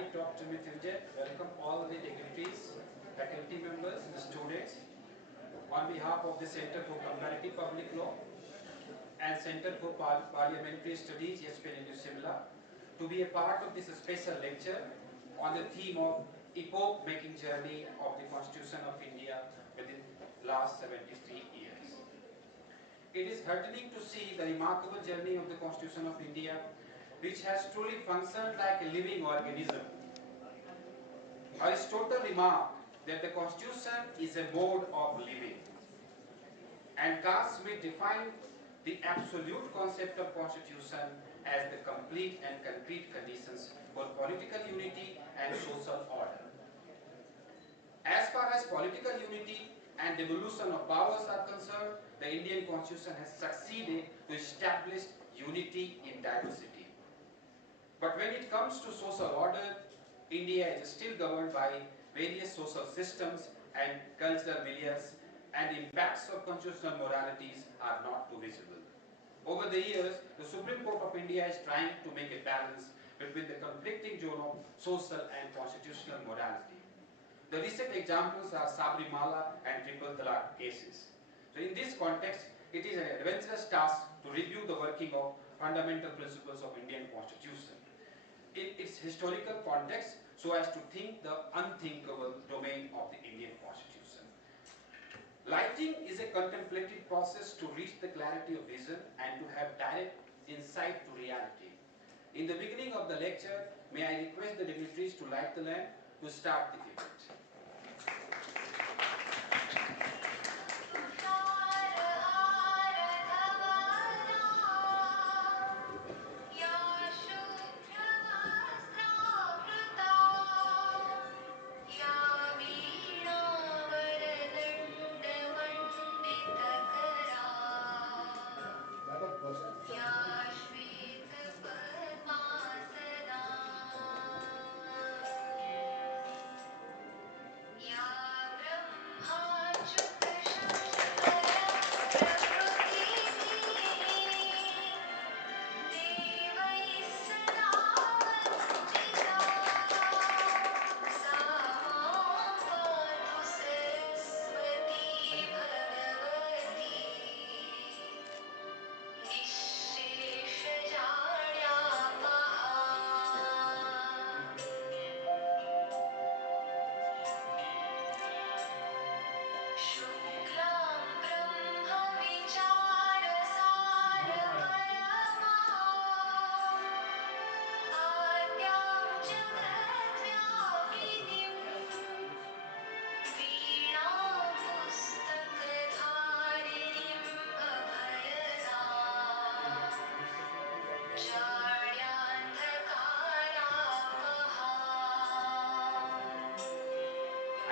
I, Dr. Mithunjay, welcome all the dignitaries, faculty members, and students on behalf of the Center for Comparative Public Law and Center for Parliamentary Studies, HPNLU Shimla, to be a part of this special lecture on the theme of Epoch making journey of the Constitution of India within last 73 years. It is heartening to see the remarkable journey of the Constitution of India, which has truly functioned like a living organism. Aristotle remarked that the Constitution is a mode of living, and Carl Smith defined the absolute concept of Constitution as the complete and concrete conditions for political unity and social order. As far as political unity and devolution of powers are concerned, the Indian Constitution has succeeded to establish unity in diversity. But when it comes to social order, India is still governed by various social systems and cultural milieus, and the impacts of constitutional moralities are not too visible. Over the years, the Supreme Court of India is trying to make a balance between the conflicting zone of social and constitutional morality. The recent examples are Sabrimala and Triple Talaq cases. So in this context, it is an adventurous task to review the working of fundamental principles of Indian Constitution in its historical context, so as to think the unthinkable domain of the Indian Constitution. Lighting is a contemplative process to reach the clarity of vision and to have direct insight to reality. In the beginning of the lecture, may I request the dignitaries to light the lamp to start the event.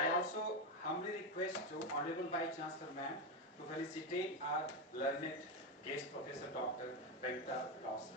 I also humbly request to Honorable Vice-Chancellor Ma'am to felicitate our learned guest Professor Dr. Venkata Rao sir.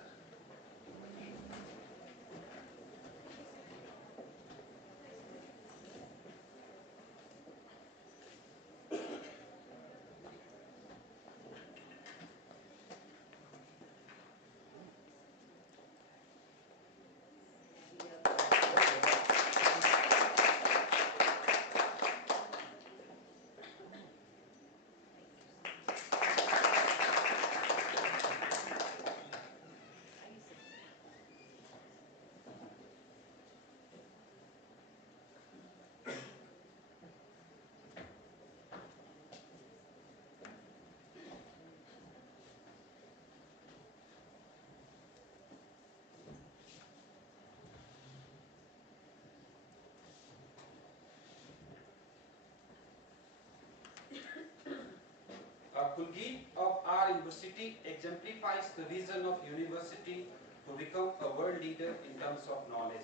Kulgeet of our university exemplifies the vision of university to become a world leader in terms of knowledge.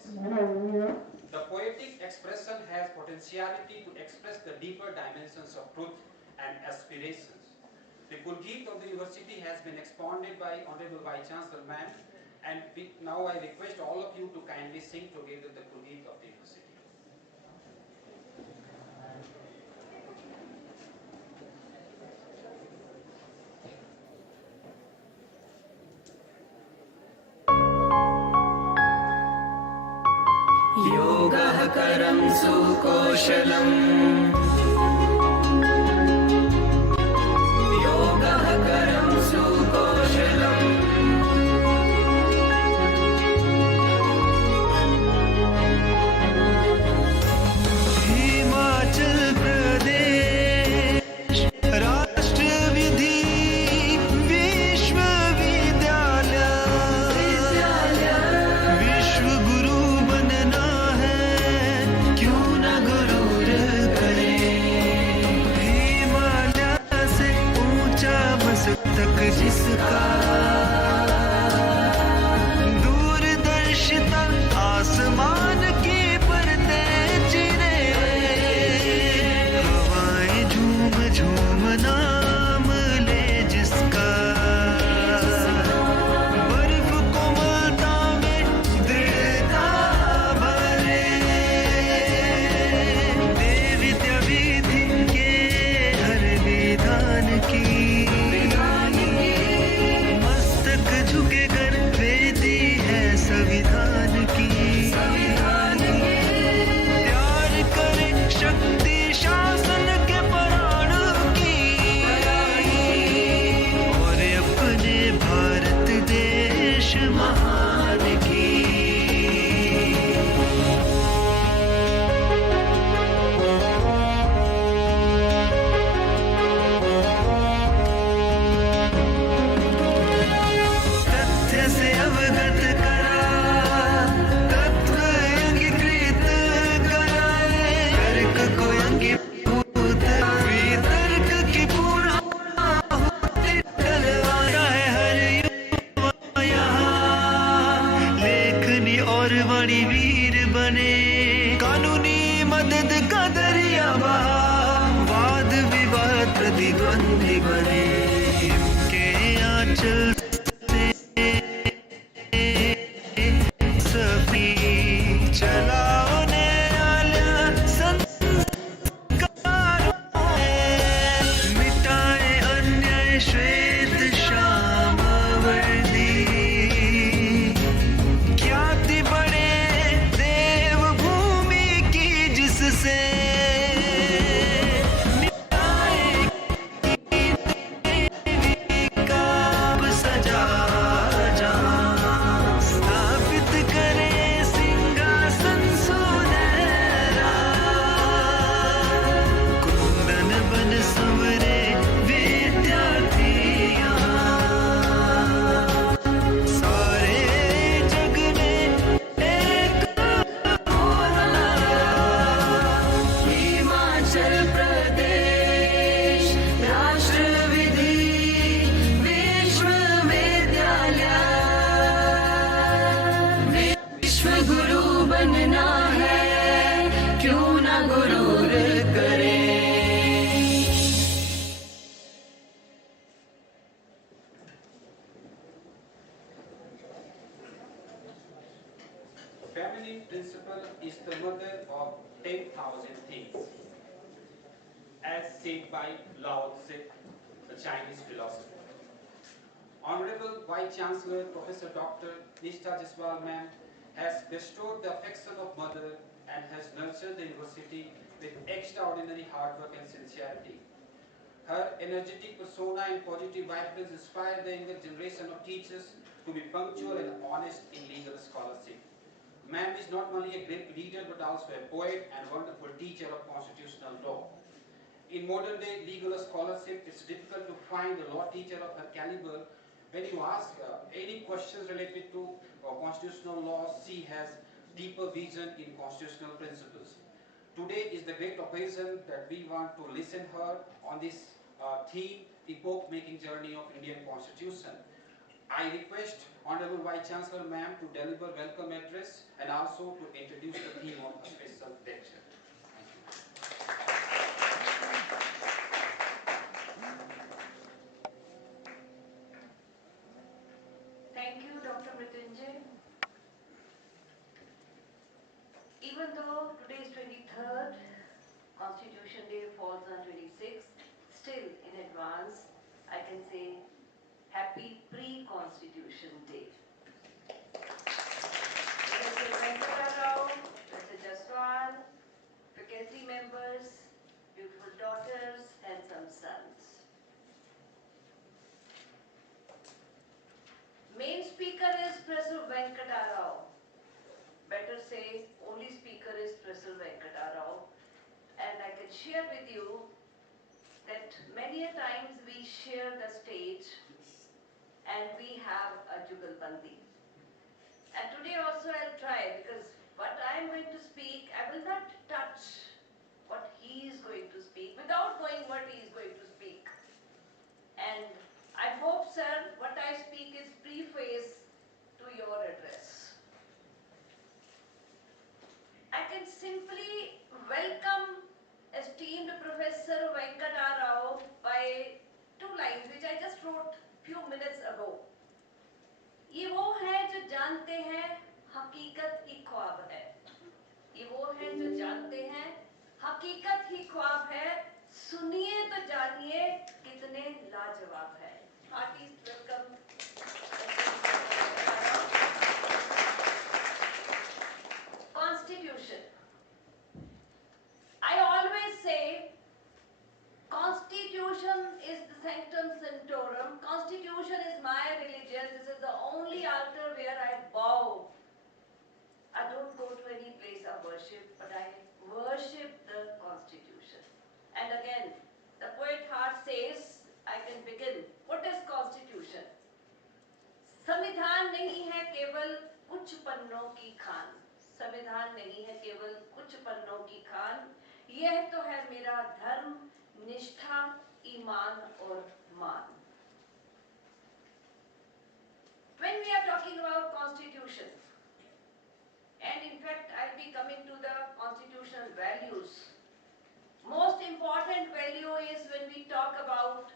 The poetic expression has potentiality to express the deeper dimensions of truth and aspirations. The Kulgeet of the university has been expounded by Honorable Vice-Chancellor Ma'am, and now I request all of you to kindly sing together the Kulgeet of the university. सुकौशलम् योगः करं सुकौशलम् हिमाचल प्रदेश राष्ट्र विधि विश्वविद्यालय विश्व गुरु बनना है क्यों न गुरूर करें हिमालय से ऊंचा मस्तक जिसका दूरदर्शिता आसमान की परतें चिरे हवाएं झूम झूम नाम ले जिसका बर्फ कोमलता में दृढ़ता भरे दे विद्या विधि के हर विधान की मस्तक झुके कर वेदी है संविधान की प्यार करे शक्ति शासन के प्राण की और अपने भारत देश महान की तथ्य से अवगत करा तत्व अंगीकृत कराए तर्क को अंगीभूत वितर्क की पूर्ण आहुति डलवाया है हर युवा यहाँ लेखनी और वाणी वीर बने कानूनी मदद का दरिया बहा वाद विवाद प्रतिद्वंदी बने इनके आंचल सफी चलाओ न्यायालय संस्कारों में मिटाए अन्याय श्वेत श्याम वर्दी ख्याति बढ़े देवभूमि की जिससे काब सजा जहां स्थापित करे सिंहासन सुनहरा कुंदन बन संवरे विद्यार्थी यहाँ सारे जग में एक होना हिमाचल प्रदेश राष्ट्र विधि विश्वविद्यालय विश्व गुरु बनना है क्यों न गुरूर करें Family principle is the mother of 10,000 things, as said by Lao Tzu, the Chinese philosopher. Honorable Vice-Chancellor Professor Dr. Nishtha Jaswal ma'am has bestowed the affection of mother and has nurtured the university with extraordinary hard work and sincerity. Her energetic persona and positive vibrance inspire the younger generation of teachers to be punctual and honest in legal scholarship. Ma'am is not only a great leader but also a poet and wonderful teacher of constitutional law. In modern day legal scholarship, it's difficult to find a law teacher of her caliber. When you ask any questions related to constitutional law, she has deeper vision in constitutional principles. Today is the great occasion that we want to listen her on this theme, Epoch making journey of Indian Constitution. I request Honorable Vice-Chancellor ma'am to deliver welcome address and also to introduce the theme of a special lecture. Thank you, Dr. Mrityunjay. Even though today is 23rd, Constitution Day falls on 26th, still in advance, I can say happy pre-Constitution Day. Mr. Venkata Rao, Mr. Jaswal, faculty members, beautiful daughters, handsome sons. Main speaker is Prof. Venkata Rao. Better say, only speaker is Prof. Venkata Rao. And I can share with you that many a times we share the stage and we have a jugalbandi. And today also I'll try, because what I am going to speak, I will not touch what he is going to speak without knowing what he is going to speak. And I hope, sir, what I speak is preface to your address. I can simply welcome esteemed Professor Venkata Rao by two lines which I just wrote few minutes ago. ये वो है जो जानते हैं हकीकत ही ख्वाब है. ये वो है जो जानते हैं हकीकत ही ख्वाब है. सुनिए तो जानिए कितने लाजवाब है. Heartiest welcome. Constitution. I always say Constitution is the sanctum sanctorum. Constitution is my religion. This is the only altar where I bow. I don't go to any place of worship, but I worship the Constitution. And again, the poet Hart says, I can begin. What is Constitution? संविधान नहीं है केवल कुछ पन्नों की खान. संविधान नहीं है केवल कुछ पन्नों की खान. यह तो है मेरा धर्म, निष्ठा, ईमान और मान. When we are talking about Constitution, and in fact I'll be coming to the constitutional values. Most important value is when we talk about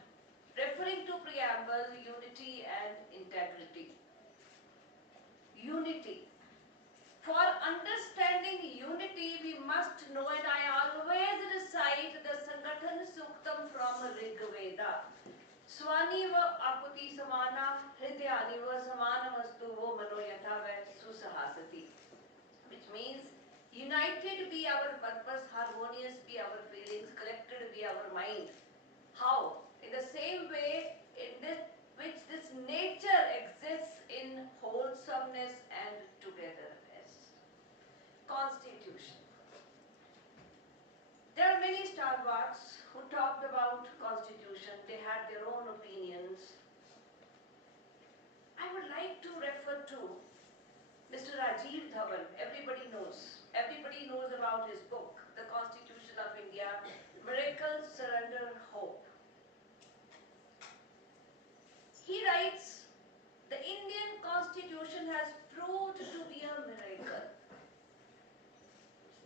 referring to preamble, unity and integrity. Unity. For understanding unity, we must know, and I always recite the Sangathan Suktam from Rig Veda. Swani va aputi samana, hridyani va samana mastu vo manoyatha va susahasati. Which means, united be our purpose, harmonious be our feelings, collected be our mind. How? In the same way, in which this nature exists in wholesomeness and togetherness. Constitution. There are many stalwarts who talked about Constitution. They had their own opinions. I would like to refer to Mr. Rajiv Dhawan. Everybody knows. Everybody knows about his book, The Constitution of India, Miracle, Surrender, Hope. He writes, the Indian Constitution has proved to be a miracle.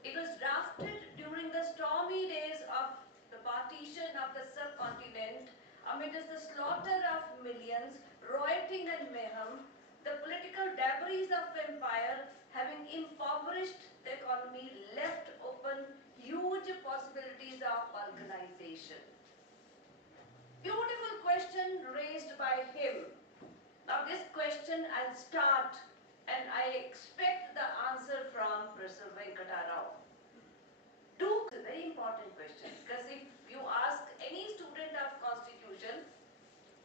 It was drafted during the stormy days of the partition of the subcontinent, amidst the slaughter of millions, rioting and mayhem, the political debris of empire having impoverished the economy, left open huge possibilities of organization. Beautiful question raised by him. Now this question I'll start, and I expect the answer from Prof. Venkata Rao. It's a very important question, because if you ask any student of Constitution,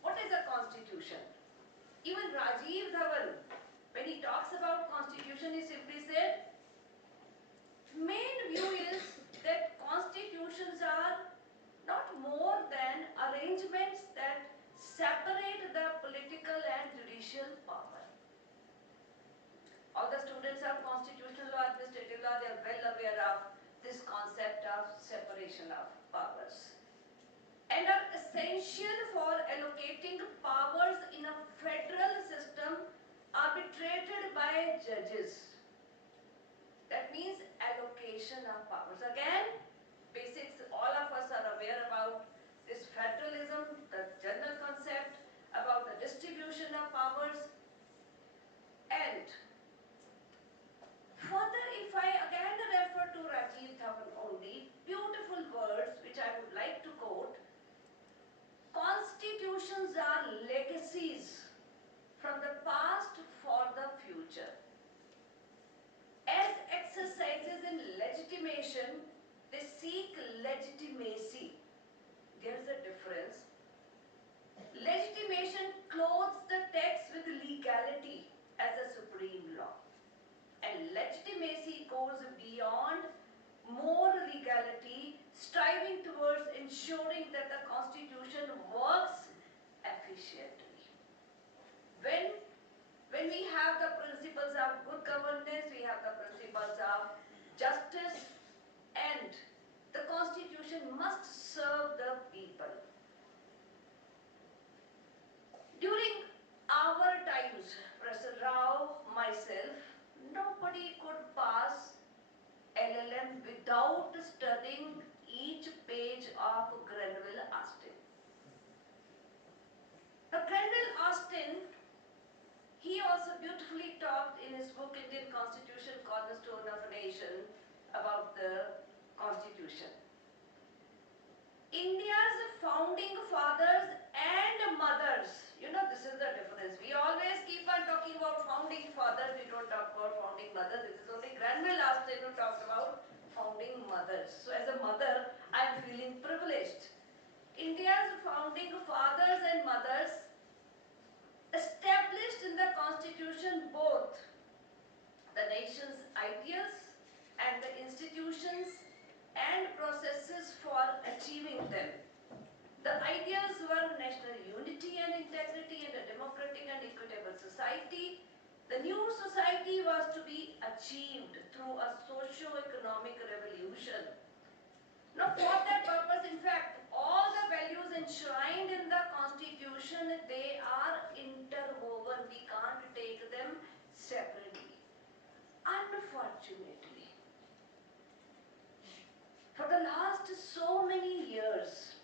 what is a Constitution? Even Rajiv Dhawan, when he talks about Constitution, he simply said, main view is that constitutions are not more than arrangements that separate the political and judicial power. All the students of constitutional law, administrative law, they are well aware of this concept of separation of powers, and are essential for allocating powers in a federal system arbitrated by judges. That means allocation of powers. Again, basics, all of us are aware about this federalism, the general concept about the distribution of powers. And further, if I again refer to Rajiv Dhawan only, beautiful words which I would like to quote, constitutions are legacies from the past for the future. As exercises in legitimation, they legality, striving towards ensuring that the Constitution works efficiently. When we have the principles of good governance, we have the principles of justice, and the Constitution must serve the people. During our times, Professor Rao, myself, nobody could pass LLM without studying each page of Grenville Austin. Now, Grenville Austin, he also beautifully talked in his book Indian Constitution, Cornerstone of a Nation, about the Constitution. India's founding fathers and mothers, this is the difference. We always keep on talking about founding fathers, we don't talk about founding mothers. It is only Grenville Austin who talked about founding mothers. So as a mother, I am feeling privileged. India's founding fathers and mothers established in the Constitution both the nation's ideals and the institutions and processes for achieving them. The ideals were national unity and integrity and a democratic and equitable society. The new society was to be achieved through a socio-economic revolution. Now, for that purpose, in fact, all the values enshrined in the Constitution, they are interwoven. We can't take them separately. Unfortunately, for the last so many years,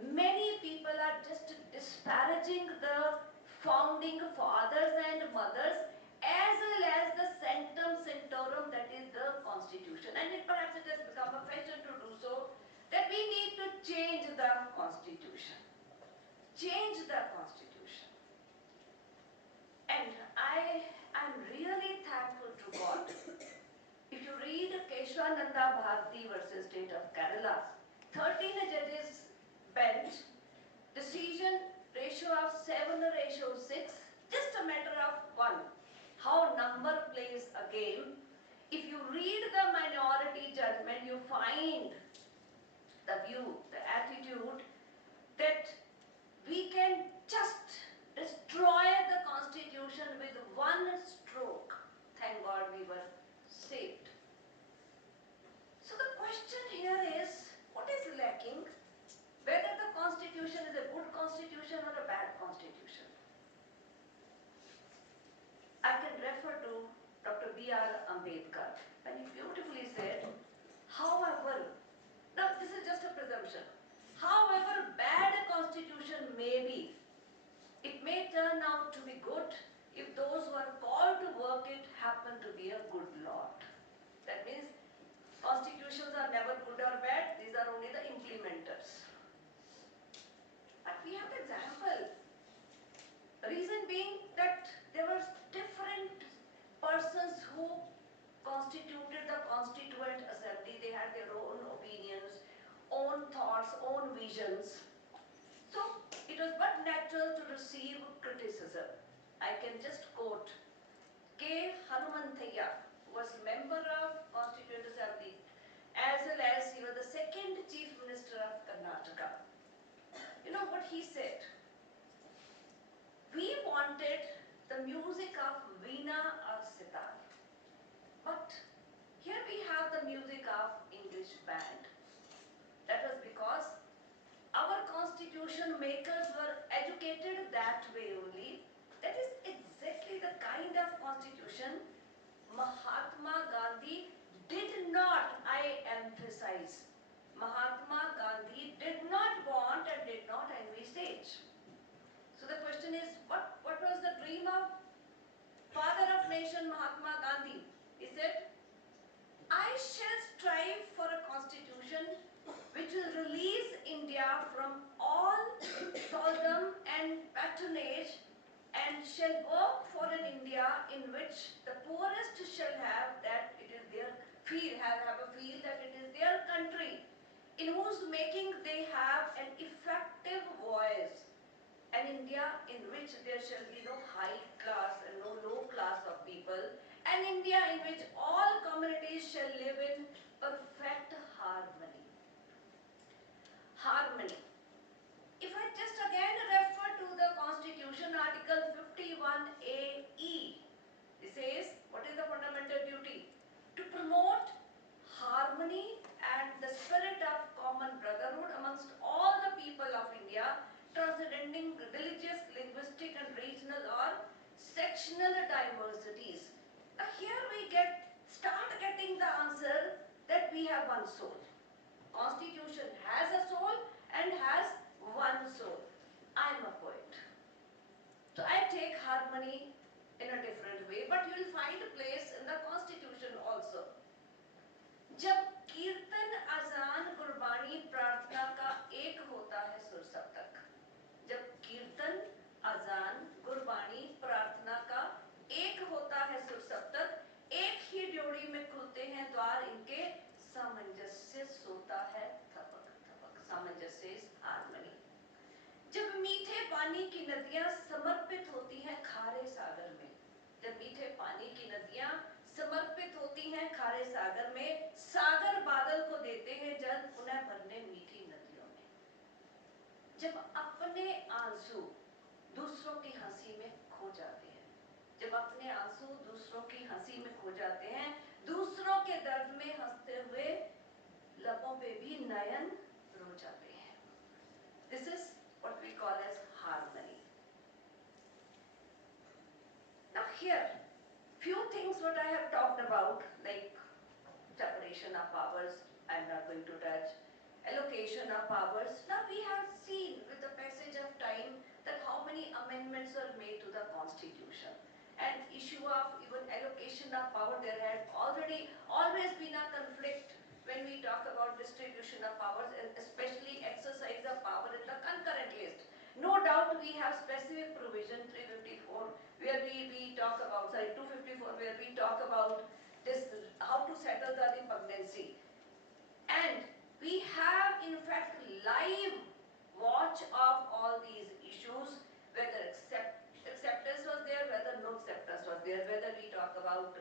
many people are just disparaging the founding fathers and mothers as well as the sanctum sanctorum, that is the Constitution. And perhaps it has become a fashion to do so, that we need to change the Constitution. Change the Constitution. And I am really thankful to God. If you read Keshwananda Bharati versus State of Kerala, 13 judges bench, decision ratio of 7:6, just a matter of 1. How number plays a game. If you read the minority judgment, you find the view, the attitude that we can just destroy the Constitution with one stroke. Thank God we were saved. So the question here is, what is lacking? Whether the Constitution is a good Constitution or a bad Constitution. I can refer to Dr. B.R. Ambedkar, and he beautifully said, however, now this is just a presumption, however bad a Constitution may be, it may turn out to be good if those who are called to work it happen to be a good lot. That means constitutions are never good or bad, these are only the implementers. But we have the example. Reason being that there were different persons who constituted the Constituent Assembly. They had their own opinions, own thoughts, own visions. So it was but natural to receive criticism. I can just quote K. Hanumanthaya, who was member of Constituent Assembly, as well as he was the second Chief Minister of Karnataka. You know what he said? We wanted the music of Veena or sitar, but here we have the music of English band. That was because our constitution makers were educated that way only. That is exactly the kind of constitution Mahatma Gandhi did not, I emphasize, Mahatma Gandhi did not want and did not envisage. So the question is, what was the dream of father of nation Mahatma Gandhi? He said, I shall strive for a constitution which will release India from all thraldom and patronage and shall work for an India in which the poorest shall have that it is their have a feel that it is their country, in whose making they have an effective voice, an India in which there shall be no high class and no low class of people, an India in which all communities shall live in perfect harmony. harmony. Harmony. If I just again refer to the Constitution, Article 51AE, it says, what is the fundamental duty? To promote harmony and the spirit of common brotherhood amongst all the people of India, transcending religious, linguistic and regional or sectional diversities. Now here we start getting the answer that we have one soul. Constitution has a soul and has one soul. I am a poet. So I take harmony in a different way, but you will find a place in the Constitution also. जब कीर्तन अजान गुरबानी प्रार्थना का एक होता है सुर सप्तक, जब कीर्तन अजान गुरबानी प्रार्थना का एक होता है सुर सप्तक, एक ही ड्योढ़ी में खुलते हैं द्वार इनके, सामंजस्य सोता है थपक थपक. सामंजस्य इज हार्मनी. जब मीठे पानी की नदियां समर्पित होती हैं खारे सागर में, जब मीठे पानी की नदियां समर्पित होती हैं खारे सागर में, सागर बादल को देते हैं जल उन्हें भरने मीठी नदियों में. जब अपने आंसू दूसरों की हंसी में खो जाते हैं, जब अपने आंसू दूसरों की हंसी में खो जाते हैं, दूसरों के दर्द में हंसते हुए लबों पे भी नयन रो जाते हैं. This is what we call as harmony. Now here, few things what I have talked about, like separation of powers, I am not going to touch. Allocation of powers. Now we have seen with the passage of time that how many amendments were made to the Constitution. And issue of even allocation of power, there had already always been a conflict when we talk about distribution of powers, and especially exercise of power in the concurrent list. No doubt we have specific provision 354 where we talk about, 254 where we talk about this, how to settle the repugnancy. And we have in fact live watch of all these issues, whether acceptance was there, whether no acceptance was there, whether we talk about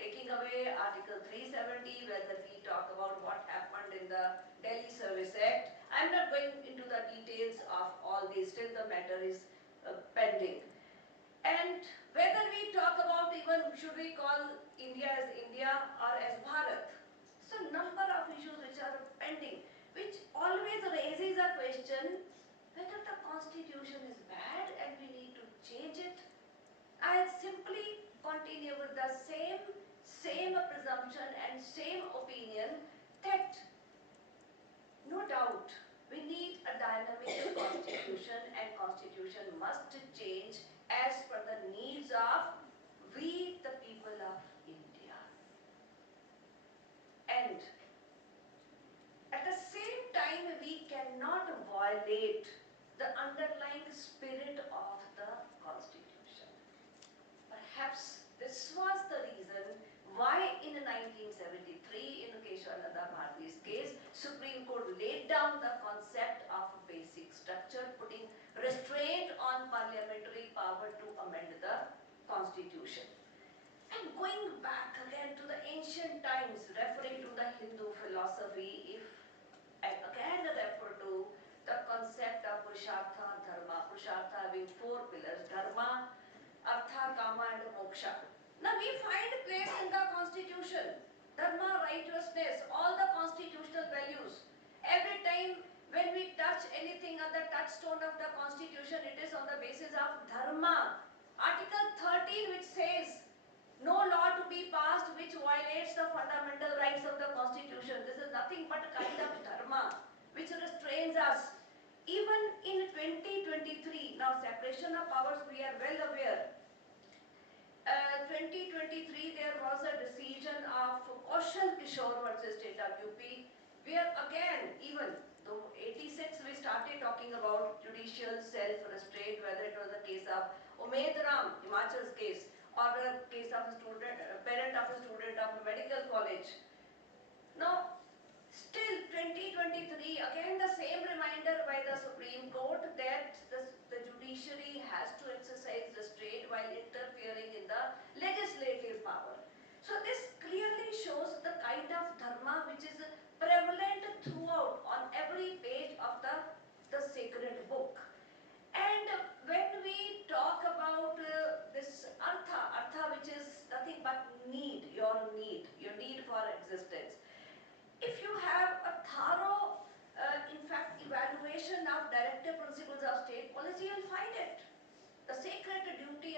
taking away Article 370, whether we talk about what happened in the Delhi Service Act. I am not going into the details of all these, still the matter is pending. And whether we talk about even should we call India as India or as Bharat. So number of issues which are pending, which always raises a question whether the Constitution is bad and we need to change it. I simply continue with the same presumption and same opinion that no doubt we need a dynamic Constitution, and Constitution must change as per the needs of we the people of India. And at the same time we cannot violate the underlying spirit of the Constitution. Perhaps this was the reason why in 1973 in Keshavananda Bharati's case, Supreme Court laid down the concept of basic structure, putting restraint on parliamentary power to amend the Constitution. And going back again to the ancient times, referring to the Hindu philosophy, if I again refer to the concept of Purushartha Dharma, Purushartha having four pillars, Dharma, Artha, Kama and Moksha. Now we find place in the Constitution, Dharma, righteousness, all the constitutional values. Every time when we touch anything on the touchstone of the Constitution, it is on the basis of Dharma. Article 13 which says, no law to be passed which violates the fundamental rights of the Constitution. This is nothing but a kind of Dharma which restrains us. Even in 2023, now separation of powers we are well aware. 2023 there was a decision of Ocassion versus State of UP, where again, even though 86 we started talking about judicial self-restraint, whether it was the case of Umed Ram, Himachal's case, or the case of a student, a parent of a student of a medical college. Now, still 2023, again the same reminder by the Supreme Court that the judiciary has to exercise restraint while interfering in the legislative power. So this clearly shows the kind of dharma which is prevalent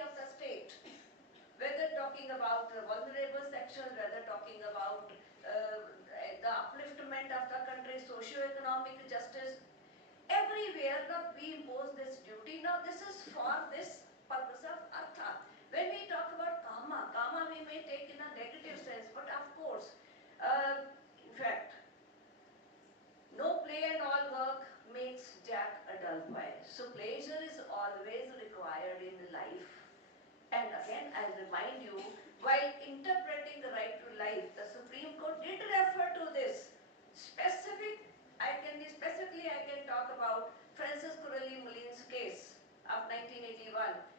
of the state, whether talking about the vulnerable sections, whether talking about the upliftment of the country, socio-economic justice, everywhere now we impose this duty. Now this is for this purpose of artha. When we talk about kama, kama we may take in a negative sense, but of course, in fact, no play and all work makes Jack a dull boy. So pleasure is always required in life. And again, I remind you, while interpreting the right to life, the Supreme Court did refer to this. Specifically, I can talk about Francis Corelli Moline's case of 1981,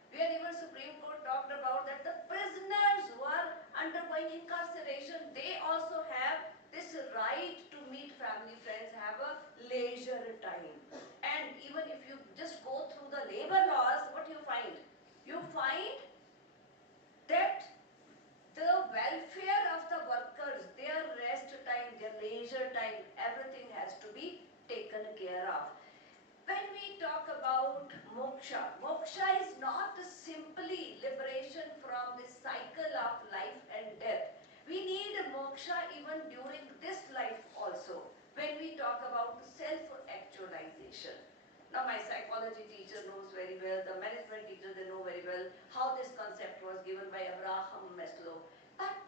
where even Supreme Court talked about that the prisoners who are undergoing incarceration, they also have this right to meet family, friends, have a leisure time. And even if you just go through the labor laws, what you find? You find that the welfare of the workers, their rest time, their leisure time, everything has to be taken care of. When we talk about moksha, moksha is not simply liberation from the cycle of life and death. We need moksha even during this life also, when we talk about self-actualization. Now my psychology teacher knows very well, the management teacher, they know very well how this concept was given by Abraham Maslow. But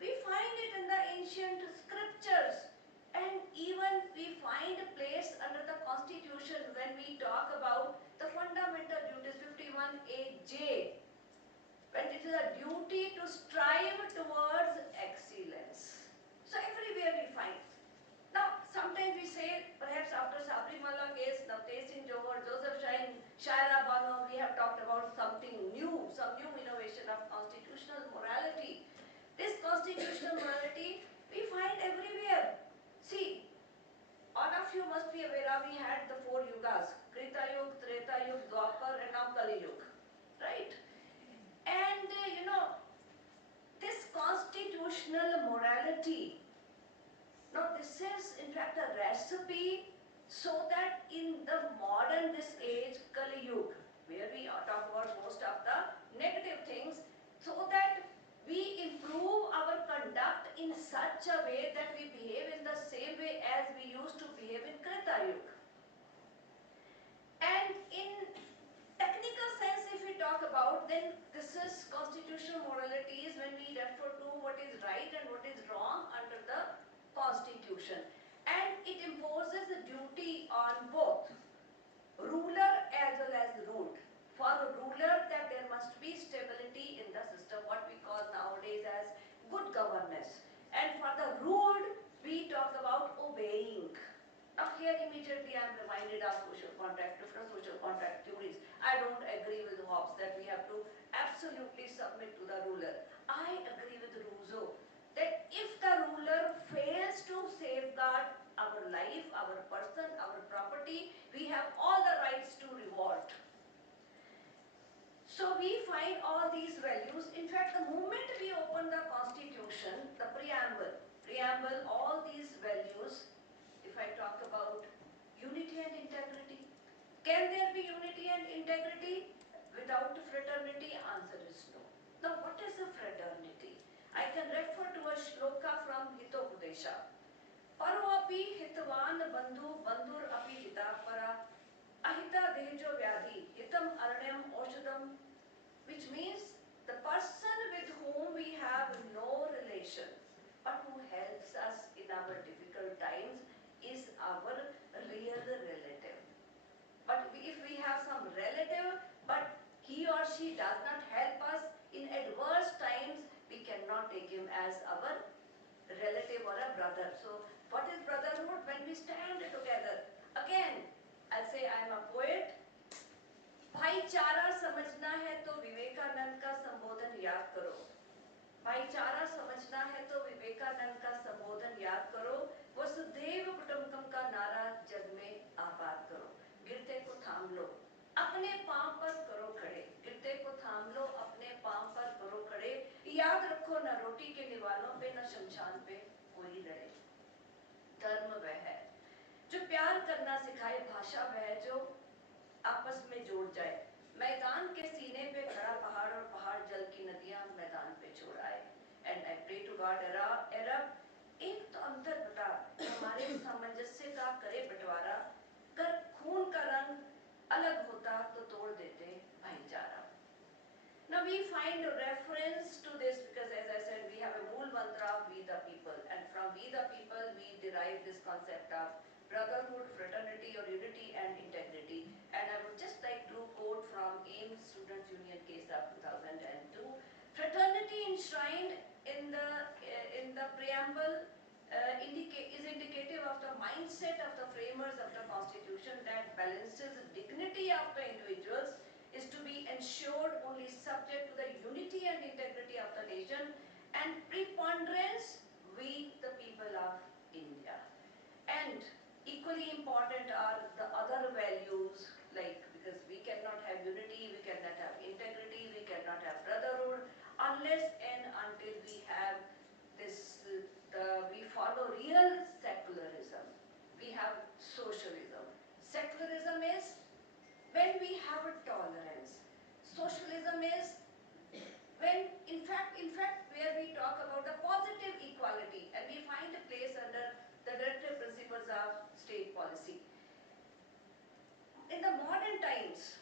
we find it in the ancient scriptures, and even we find a place under the Constitution when we talk about the fundamental duties 51AJ, when it is a duty to strive towards excellence. So everywhere we find. Now, sometimes we say, perhaps after Sabrimala case, Navtesh Singh Johar, Joseph Shine, Shaira Bano, we have talked about something new, some new innovation of constitutional morality. This constitutional morality, we find everywhere. See, all of you must be aware of, we had the 4 yugas, Krita Yug, Treta Yug, Dwapar, and now Kali Yug, right? And this constitutional morality, now this is in fact a recipe so that in the modern this age, Kali Yuga, where we talk about most of the negative things, so that we improve our conduct in such a way that we behave in the same way as we used to behave in Krita Yuga. And in technical sense, if we talk about, then this is constitutional morality is when we refer to what is right and what is wrong under the Constitution, and it imposes a duty on both ruler as well as ruled. For a ruler, that there must be stability in the system, what we call nowadays as good governance, and for the ruled, we talk about obeying. Now here immediately I am reminded of social contract, different social contract theories. I don't agree with Hobbes that we have to absolutely submit to the ruler. I agree with Rousseau that if the ruler fails to safeguard our life, our person, our property, we have all the rights to revolt. So we find all these values. In fact, the moment we open the Constitution, the preamble, all these values, if I talk about unity and integrity, can there be unity and integrity without fraternity? Answer is no. Now what is a fraternity? I can refer to a shloka from Hitopudesha. Paro api hitvan bandhu bandhur api hitapara ahita dejo vyadhi hitam aranyam oshadam, which means the person with whom we have no relation but who helps us in our difficult times is our real relative. But if we have some relative but he or she does not help us in adverse times, we cannot take him as our relative or a brother. So what is brotherhood? When we stand together. Again, I'll say I am a poet. भाईचारा समझना है तो विवेकानंद का संबोधन याद करो. भाईचारा समझना है तो विवेकानंद का संबोधन याद करो. वसुधैव कुटुंबकम का नारा जग में आबाद करो. गिरते को थाम लो, अपने पांव पर करो खड़े. गिरते को थाम लो, अपने पांव पर करो खड़े. याद रखो न रोटी के निवालों पे न शमशान पे कोई लड़े. धर्म वह है जो प्यार करना सिखाए, भाषा वह जो आपस में जोड़ जाए. मैदान के सीने पे खड़ा पहाड़ और पहाड़ जल की नदियां मैदान पे छोड़ आए. And I pray to God, Arab एक तो अंतर बता हमारे सामंजस्य का करे बंटवारा, कर खून का रंग अलग होता तो तोड़ देते भाईचारा. Now we find a reference to this because, as I said, we have a mool mantra of we the people, and from we the people we derive this concept of brotherhood, fraternity or unity and integrity. And I would just like to quote from AIMS Students Union case of 2002. Fraternity enshrined in the preamble is indicative of the mindset of the framers of the Constitution that balances the dignity of the individuals is to be ensured only subject to the unity and integrity of the nation and preponderance we the people of India. And equally important are the other values, like because we cannot have unity, we cannot have integrity, we cannot have brotherhood unless and until we have this we follow real secularism. We have socialism. Secularism is when we have a tolerance. Socialism is when, in fact, where we talk about the positive equality and we find a place under the directive principles of state policy. In the modern times,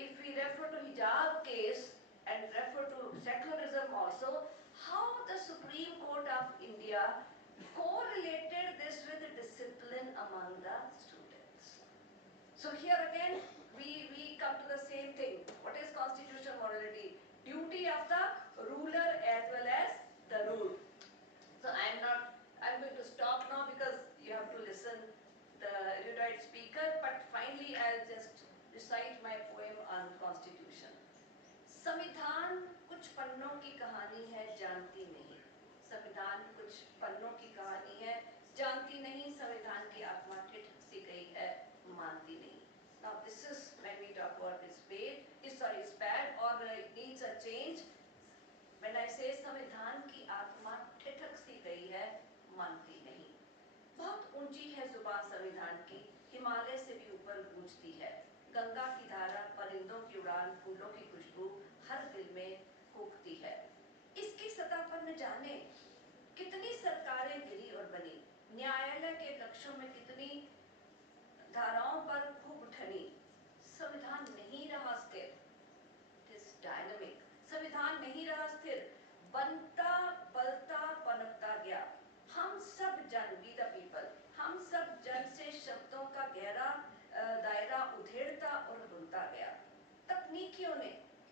if we refer to hijab case and refer to secularism also, how the Supreme Court of India correlated this with the discipline among the students. So here again, we come to the same thing. What is constitutional morality? Duty of the ruler as well as the ruled. So I'm going to stop now because you have to listen the erudite speaker, but finally I'll just recite my poem on Constitution. संविधान कुछ पन्नों की कहानी है, जानती नहीं. संविधान कुछ पन्नों की कहानी है, जानती नहीं. संविधान की आत्मा ठिठक सी गई है, मानती नहीं. Now this is when we talk about this bad or it needs a change. When I say संविधान की आत्मा ठिठक सी गई है, मानती नहीं. बहुत ऊंची है जुबान संविधान की, हिमालय से भी ऊपर गूंजती है. गंगा की धारा, परिंदों की उड़ान, फूलों की खुशबू हर दिल में फूकती है. इसकी सतह पर न जाने कितनी सरकारें गिरी और बनी, न्यायालय के लक्ष्यों में कितनी धाराओं पर खूब ठनी. संविधान नहीं रहा स्थिर, दिस डायनामिक. संविधान नहीं रहा स्थिर, बनता बलता पनपता गया. हम सब जन, वी द पीपल, हम सब जन से शब्दों का गहरा दायरा उधेड़ता और बुनता गया. तकनीकियों ने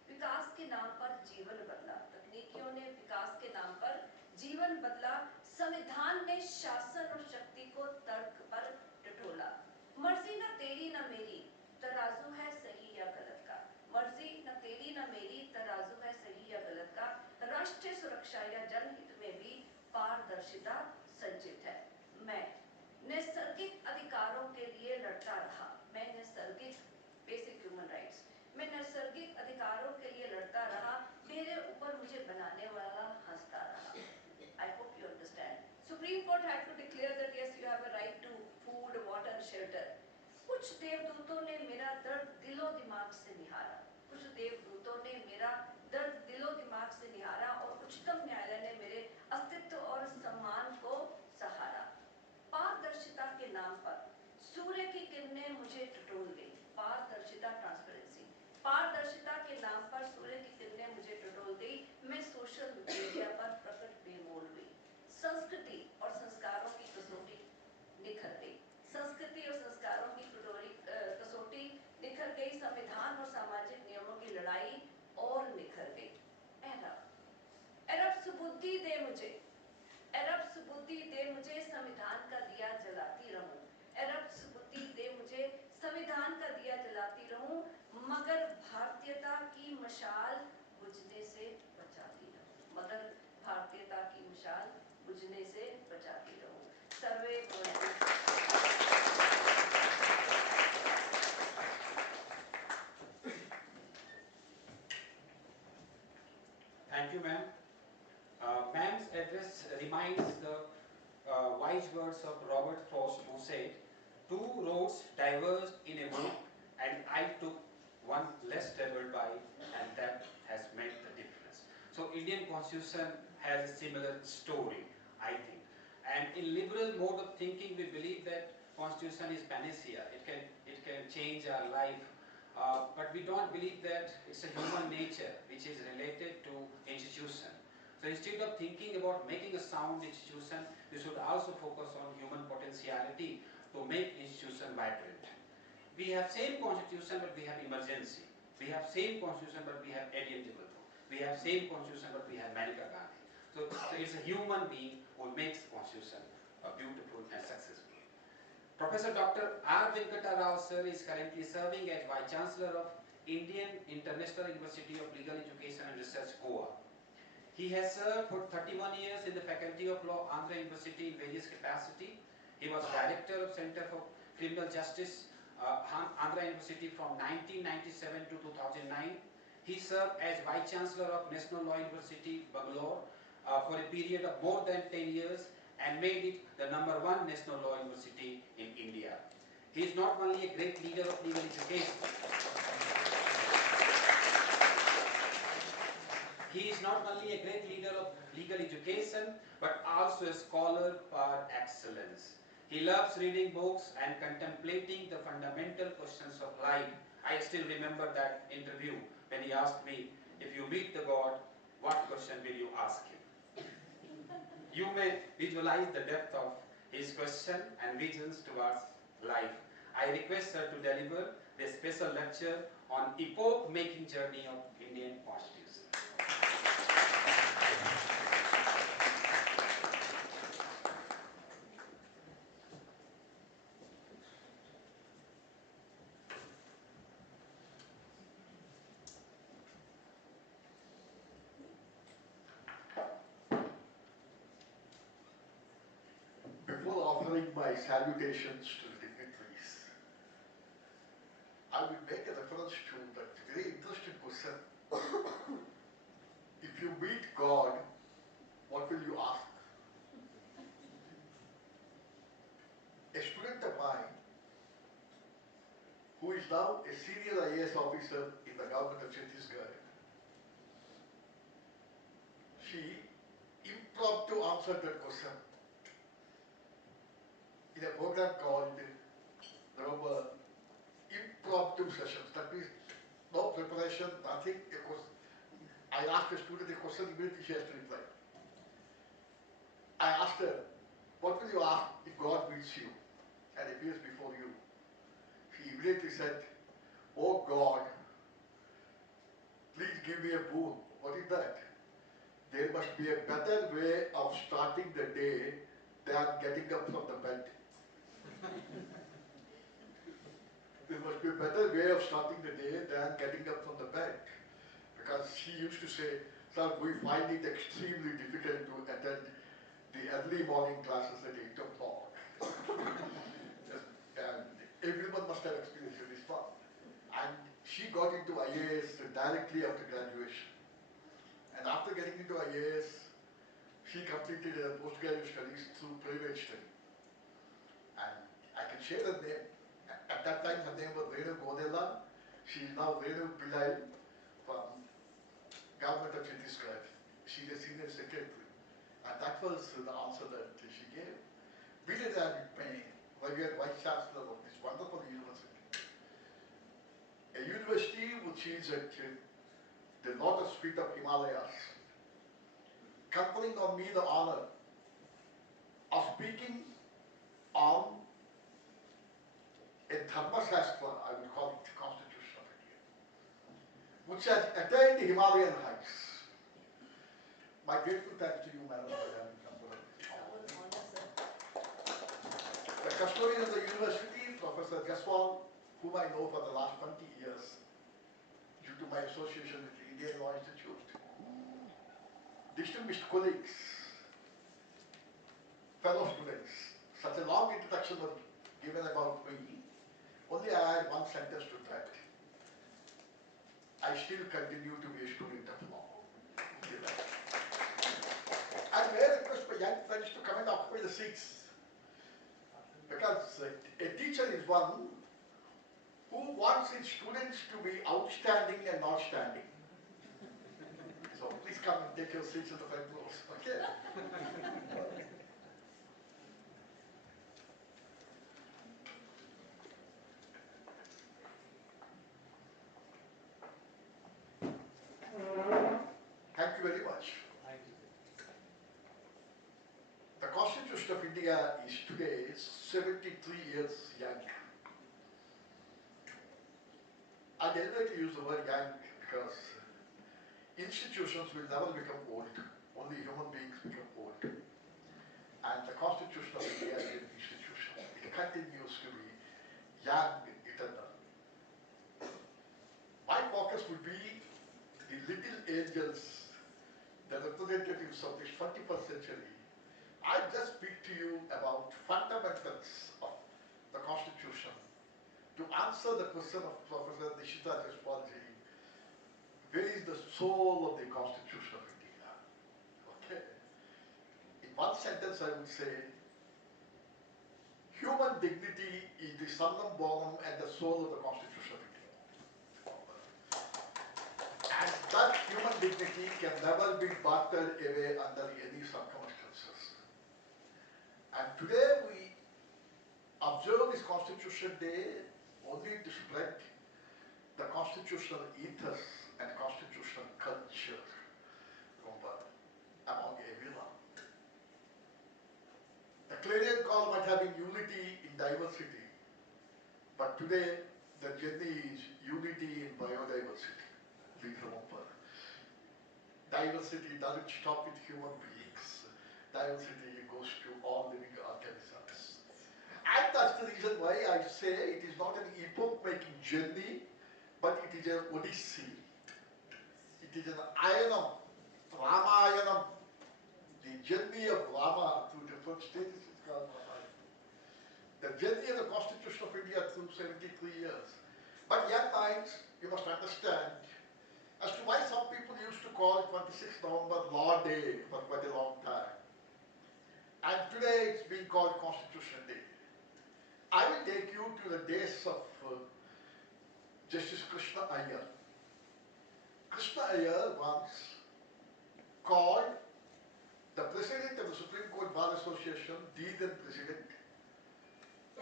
विकास के नाम पर जीवन बदला. तकनीकियों ने विकास के नाम पर जीवन बदला. संविधान ने शासन और शक्ति को तर्क पर टटोला. मर्जी न तेरी न मेरी, तराजू है सही या गलत का. मर्जी न तेरी न मेरी, तराजू है सही या गलत का. राष्ट्रीय सुरक्षा या जनहित में भी पारदर्शिता संचित है. मैं नैसर्गिक अधिकारों के लिए लड़ता रहा. मैं नैसर्गिक बेसिक ह्यूमन राइट्स, मैं नैसर्गिक अधिकारों के लिए लड़ता रहा. मेरे ऊपर मुझे बनाने वाला हंसता रहा. I hope you understand. Supreme Court had to declare that yes, you have a right to food, water, shelter. कुछ देवदूतों ने मेरा दर्द दिलो दिमाग से निहारा. कुछ देवदूतों ने मेरा दर्द दिलो दिमाग से निहारा और उच्चतम न्यायालय ने मेरे अस्तित्व और सम्मान को सहारा. पारदर्शिता के नाम पर सूर्य की किरणें मुझे टटोल गई. पारदर्शिता, ट्रांसपेरेंसी. पारदर्शिता के नाम पर सूर्य की किरणें मुझे टटोल गई. मैं सोशल मीडिया पर प्रकट बेमोल हुई. संस्कृति और संस्कारों की कसौटी निखर गई. संस्कृति और संस्कारों की कसौटी निखर गई. संविधान और सामाजिक नियमों की लड़ाई और निखर गई. अरब सुबुद्धि दे मुझे, अरब सुबुद्धि दे मुझे, संविधान का दिया जलाती रहूं. अरब सुबुद्धि दे मुझे, संविधान का दिया जलाती रहूं, मगर भारतीयता की मशाल बुझने से बचाती रहूं. मगर भारतीयता की मशाल बुझने से बचाती रहूं. सर्वे भवन्तु. Thank you, ma'am. Ma'am's address reminds the wise words of Robert Frost, who said, "Two roads diverged in a wood, and I took one less troubled by, and that has made the difference. So Indian Constitution has a similar story, I think. And in liberal mode of thinking, we believe that Constitution is panacea. It can change our life. But we don't believe that it's a human nature which is related to institution. So instead of thinking about making a sound institution, we should also focus on human potentiality to make institution vibrant. We have same constitution, but we have emergency. We have same constitution, but we have edible. We have same constitution, but we have Maneka Gandhi. So it's a human being who makes constitution beautiful and successful. Professor Dr. R. Venkata Rao sir is currently serving as Vice-Chancellor of Indian International University of Legal Education and Research, Goa. He has served for 31 years in the Faculty of Law, Andhra University in various capacity. He was Director of Center for Criminal Justice, Andhra University from 1997 to 2009. He served as Vice-Chancellor of National Law University, Bangalore, for a period of more than 10 years and made it the #1 National Law University in India. He is not only a great leader of legal education, he is not only a great leader of legal education, but also a scholar par excellence. He loves reading books and contemplating the fundamental questions of life. I still remember that interview when he asked me, if you meet the God, what question will you ask him? You may visualize the depth of his question and visions towards life. I request her to deliver the special lecture on Epoch making journey of Indian Constitution. Before offering my salutations to the dignitaries, I will make a reference to that very interesting question. If you meet God, what will you ask? A student of mine, who is now a senior IAS officer in the government of Chhattisgarh, she impromptu answered that question in a program called, there were impromptu sessions. That means no preparation, nothing. I asked a student a question, immediately she has to reply. I asked her, what will you ask if God meets you and appears before you? She immediately said, oh God, please give me a boon. What is that? There must be a better way of starting the day than getting up from the bed. There must be a better way of starting the day than getting up from the bed. Because she used to say, sir, we find it extremely difficult to attend the early morning classes at 8 o'clock. And everyone must have experienced this one. And she got into IAS directly after graduation. And after getting into IAS, she completed her postgraduate studies through private study. And I can share her name. At that time, her name was Renu Godela. She is now Renu Pillai from Government of Chhattisgarh. She is a senior secretary. And that was the answer that she gave. We did have Payne, Vice-Chancellor of this wonderful university. A university which is at the lotus feet of Himalayas, conferring on me the honor of speaking on a Dharma Shastra, I would call it Constitution of India, which has attained the Himalayan heights. My grateful thanks to you, Madam, for having come to this. The custodian of the university, Professor Jaswal, whom I know for the last 20 years, due to my association with the Indian Law Institute. Distinguished colleagues, fellow students, such a long introduction was given about me. Only I add one sentence to that. I still continue to be a student of law. And may I request my young friends to come and occupy the seats. Because a teacher is one who wants his students to be outstanding and not standing. So please come and take your seats in the front rows. Okay. Thank you very much. The Constitution of India is today 73 years young. I deliberately use the word young because institutions will never become old. Only human beings become old. And the Constitution of India is an institution. It continues to be young, eternal. My focus would be the little angels, the representatives of this 21st century. I'll just speak to you about fundamentals of the Constitution to answer the question of Professor Nishita Jaspalji, where is the soul of the Constitution of India? Okay. In one sentence I would say, human dignity is the summum bonum and the soul of the Constitution of India. And that human dignity can never be bartered away under any circumstances. And today we observe this Constitution Day only to spread the constitutional ethos and constitutional culture among everyone. The clarion call might have been unity in diversity, but today the journey is unity in biodiversity. Please remember. Diversity doesn't stop with human beings. Diversity goes to all living organisms. And that's the reason why I say it is not an epoch-making journey, but it is an odyssey. It is an ayanam, Ramayanam. The journey of Rama through different stages is called Ramayana. The journey of the Constitution of India through 73 years. But young minds, you must understand, as to why some people used to call 26th November Law Day for quite a long time. And today it's being called Constitution Day. I will take you to the days of Justice Krishna Iyer. Krishna Iyer once called the President of the Supreme Court Bar Association, the then President,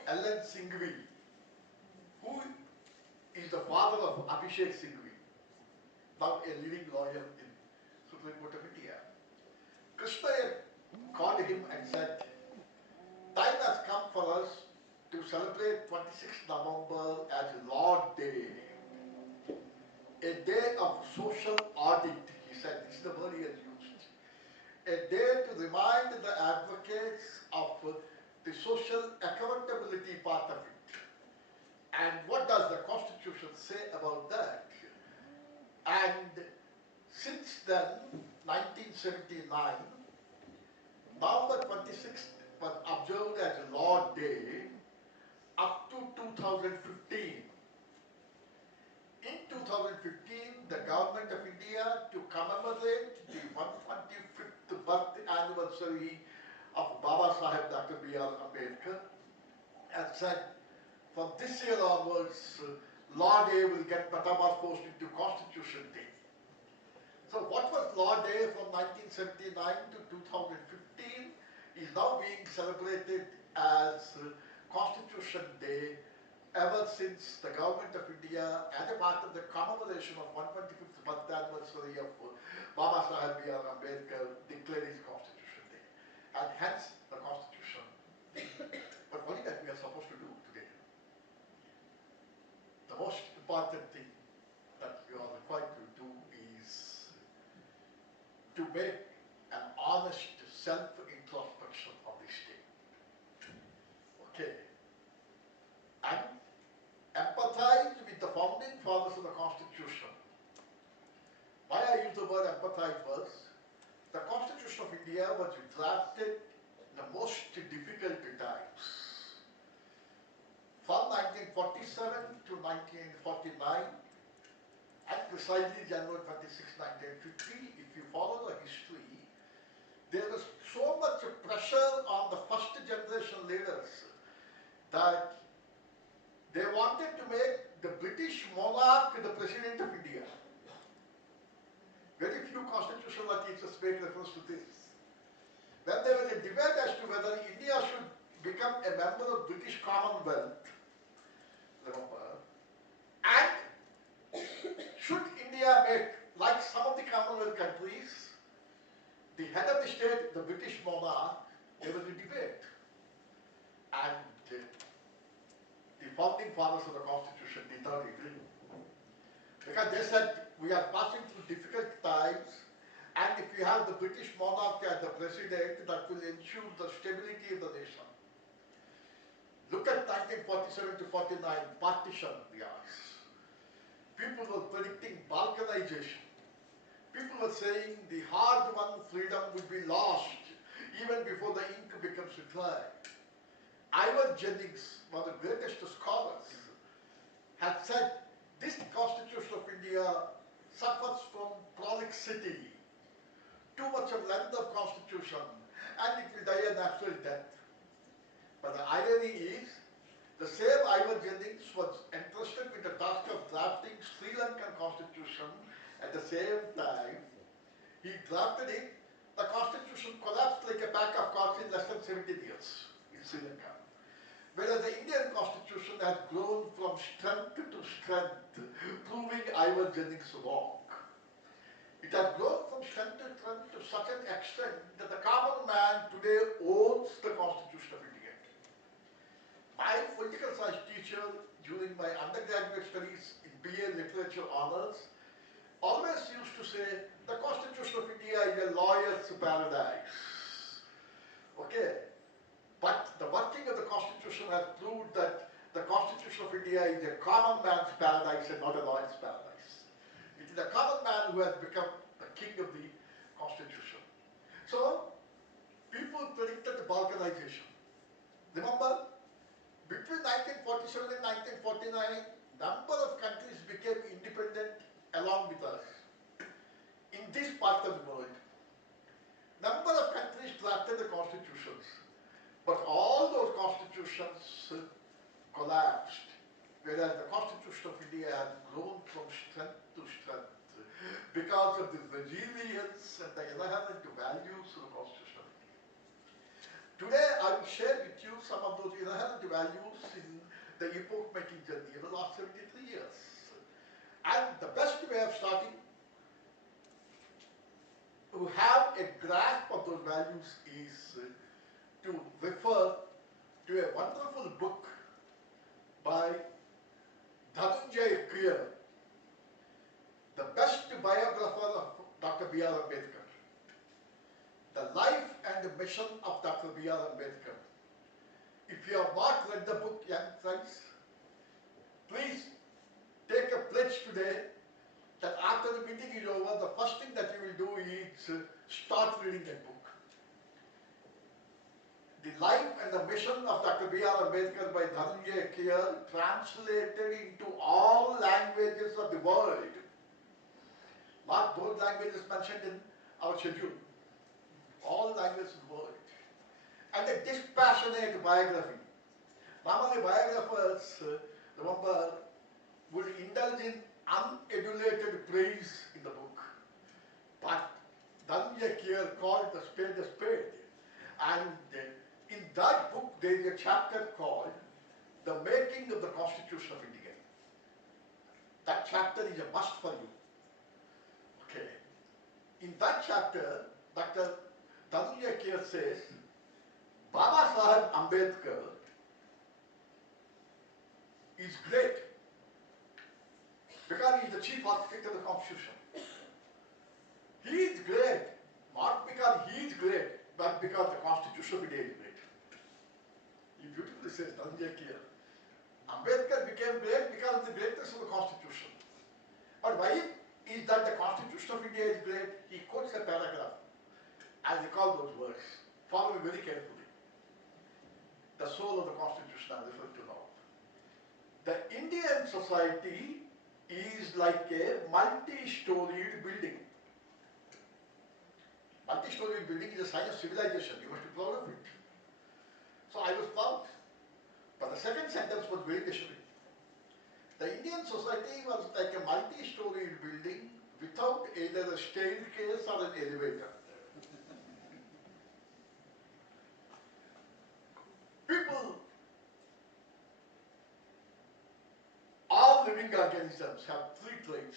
L.N. Singhvi, who is the father of Abhishek Singhvi, now a leading lawyer in Supreme Court of India. Krishna Iyer called him and said, time has come for us to celebrate 26th November as Law Day, a day of social audit, he said, this is the word he has used, a day to remind the advocates of the social accountability part of it. And what does the Constitution say about that? And since then, 1979, November 26th was observed as Law Day up to 2015. In 2015, the Government of India, to commemorate the 125th birth anniversary of Baba Saheb Dr. B.R. Ambedkar, has said, from this year onwards, Law Day will get metamorphosed into Constitution Day. So what was Law Day from 1979 to 2015 is now being celebrated as Constitution Day ever since the Government of India, as a part of the commemoration of 125th birth anniversary of Baba Saheb B.R. Ambedkar, declared his Constitution Day. And hence the Constitution. But what is that we are supposed to do today? The most important thing that you are required to do is to make an honest self-introspection of the state. Okay. And empathize with the founding fathers of the Constitution. Why I use the word empathize was, the Constitution of India was drafted in the most difficult times. From 1947 to 1949, and precisely January 26, 1950, if you follow the history, there was so much pressure on the first generation leaders that they wanted to make the British monarch the President of India. Very few constitutional teachers make reference to this. When there was a debate as to whether India should become a member of British Commonwealth, remember, and should India make, like some of the Commonwealth countries, the head of the state, the British monarch, there was a debate. And the founding fathers of the Constitution did not agree. Because they said, we are passing through difficult times, and if we have the British monarch as the president, that will ensure the stability of the nation. Look at 1947 to 49, partition, yes. People were predicting balkanization. People were saying the hard-won freedom would be lost even before the ink becomes dry. Ivan Jennings, one of the greatest scholars, had said this Constitution of India suffers from prolixity, too much of length of constitution, and it will die a natural death. But the irony is, the same Ivan Jennings was entrusted with the task of drafting Sri Lankan constitution. At the same time, he drafted it. The constitution collapsed like a pack of cards in less than 17 years in Sri Lanka. Whereas the Indian constitution has grown from strength to strength, proving Ivan Jennings wrong. It has grown from strength to strength to such an extent that the common man today owns the Constitution of India. My political science teacher during my undergraduate studies in BA Literature Honours always used to say, the Constitution of India is a lawyer's paradise. Okay? But the working of the Constitution has proved that the Constitution of India is a common man's paradise and not a lawyer's paradise. It is the common man who has become the king of the Constitution. So, people predicted the balkanization. Remember, between 1947 and 1949, number of countries became independent along with us. In this part of the world, number of countries drafted the constitutions. But all those constitutions collapsed, whereas the Constitution of India has grown from strength to strength because of the resilience and the inherent values of the Constitution of India. Today, I will share with you some of those inherent values in the epoch-making journey of the last 73 years. And the best way of starting to have a grasp of those values is to refer to a wonderful book by Dhananjay Kriya, the best biographer of Dr. B.R. Ambedkar. The life and the mission of Dr. B.R. Ambedkar. If you have not read the book, young friends, please take a pledge today that after the meeting is over, the first thing that you will do is start reading that book. The life and the mission of Dr. B.R. Ambedkar by Dhananjay Kriya, translated into all languages of the world. Not those languages mentioned in our schedule. All languages of the world. And a dispassionate biography. Normally biographers, remember, would indulge in unadulated praise in the book. But Dhananjay Kriya called the spade a spade. And in that book, there is a chapter called The Making of the Constitution of India. That chapter is a must for you. Okay. In that chapter, Dr. Dhananjay Kriya says, Baba Saheb Ambedkar is great because he is the chief architect of the Constitution. He is great, not because he is great, but because the Constitution of India is great. He beautifully says, Dhananjay Kriya, Ambedkar became great because of the greatness of the Constitution. But why is that the Constitution of India is great? He quotes a paragraph. I'll recall those words. Follow me very carefully. The soul of the Constitution I'm referring to now. The Indian society is like a multi-storied building. Multi-storied building is a sign of civilization. You must be proud of it. So I was proud. But the second sentence was very disturbing. The Indian society was like a multi-storied building without either a staircase or an elevator. People, all living organisms have three traits: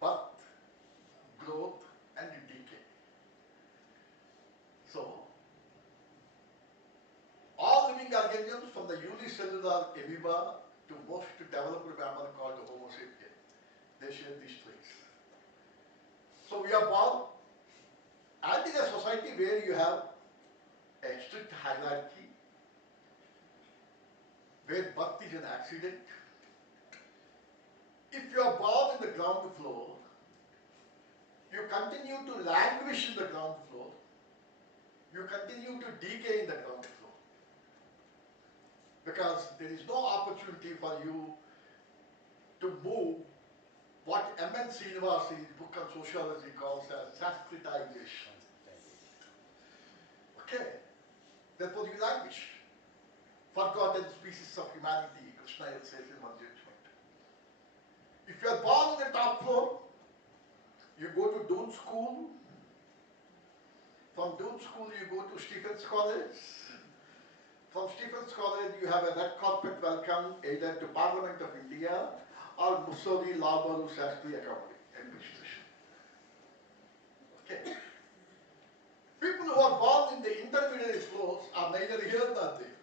birth, growth, and decay. So, all living organisms from the unicellular amoeba to most developed mammal called the Homo sapien, they share these traits. So we are born, and in a society where you have a strict hierarchy, where birth is an accident, if you are born in the ground floor, you continue to languish in the ground floor, you continue to decay in the ground floor. Because there is no opportunity for you to move what M.N. Srinivas in his book on sociology calls as Sanskritization. Okay, therefore you languish. Forgotten species of humanity, Krishna says in one judgment. If you are born on the top floor, you go to Doon School. From Doon School you go to Stephens College. From Stephens College you have a red carpet welcome either to Parliament of India or Mussoorie Lal Bahadur Shastri Administration. Okay. People who are born in the intermediate floors are neither here nor there.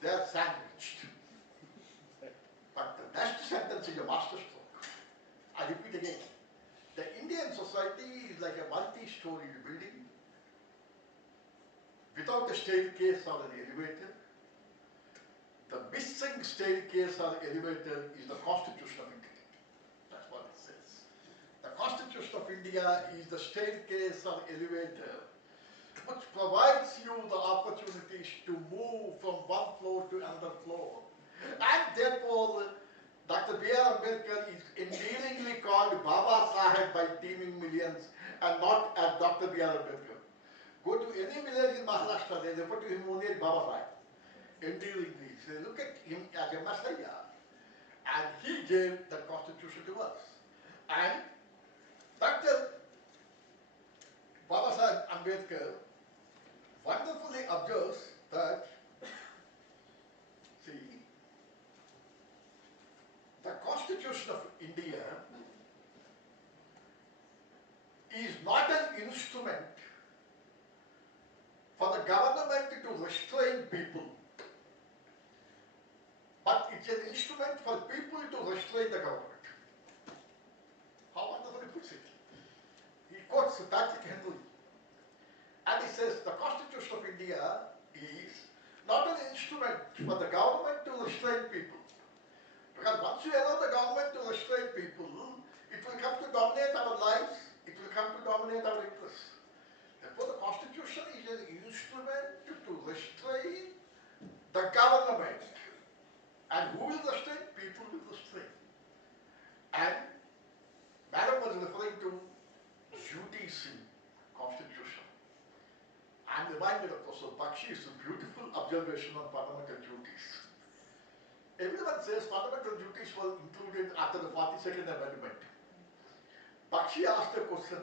They are sandwiched. But the next sentence is a masterstroke. I repeat again. The Indian society is like a multi-storied building without a staircase or an elevator. The missing staircase or elevator is the Constitution of India. That's what it says. The Constitution of India is the staircase or elevator which provides you the opportunities to move from one floor to another floor. And therefore, Dr. B.R. Ambedkar is endearingly called Baba Saheb by teeming millions and not as Dr. B.R. Ambedkar. Go to any village in Maharashtra, they refer to him only as Baba Saheb. Endearingly. They look at him as a messiah. And he gave the Constitution to us. And Dr. Baba Saheb Ambedkar wonderfully observes that, see, the Constitution of India is not an instrument for the government to restrain people, but it's an instrument for people to restrain the government. How wonderfully puts it. He quotes Patrick Henry, and he says the Constitution of India is not an instrument for the government to restrain people. Because once you allow the government to restrain people, it will come to dominate our lives, it will come to dominate our interests. Therefore, the Constitution is an instrument to restrain the government. And who will restrain? People will restrain. And Madam was referring to duties in Constitution. I'm reminded of Professor Bakshi's beautiful observation on fundamental duties. Everyone says fundamental duties were included after the 42nd Amendment. Bakshi asked a question,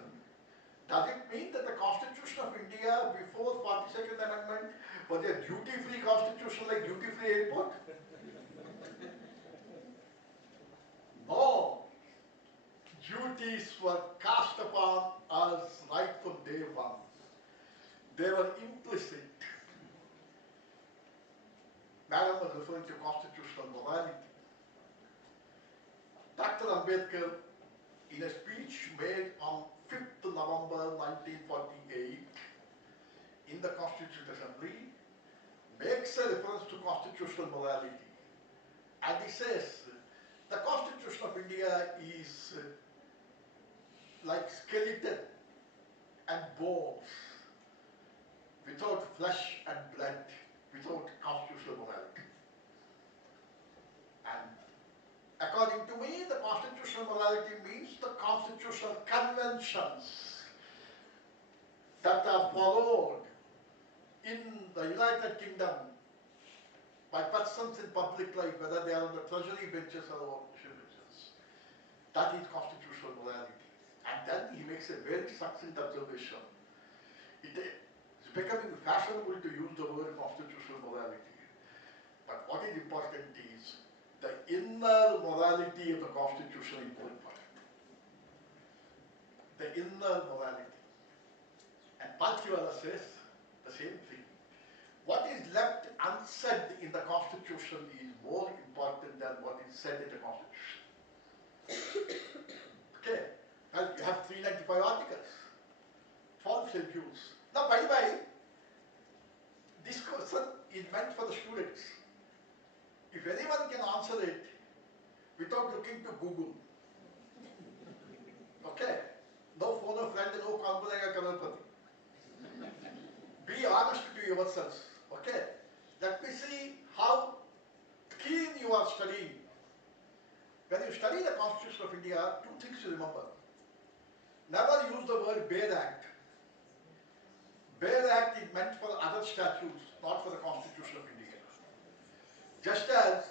does it mean that the Constitution of India before 42nd Amendment was a duty-free constitution like duty-free airport? No. Duties were cast upon us right from day one. They were implicit. Madam was referring to constitutional morality. Dr. Ambedkar, in a speech made on 5th November 1948 in the Constituent Assembly, makes a reference to constitutional morality. And he says, the Constitution of India is like skeleton and bones, without flesh and blood, without constitutional morality. And according to me, the constitutional morality means the constitutional conventions that are followed in the United Kingdom by persons in public life, whether they are on the treasury benches or official benches. That is constitutional morality. And then he makes a very succinct observation. It is becoming fashionable to use the word constitutional morality. But what is important is the inner morality of the Constitution is more important. The inner morality. And Pachiwala says the same thing. What is left unsaid in the Constitution is more important than what is said in the Constitution. Okay, and you have 395 articles, 12 schedules. Now, by the way, this question is meant for the students. If anyone can answer it without looking to Google, okay, no phone of friend, no Kalpana Kalpati. Be honest to yourselves, okay? Let me see how keen you are studying. When you study the Constitution of India, two things to remember. Never use the word Bare Act. Bare Act is meant for other statutes, not for the Constitution of India. Just as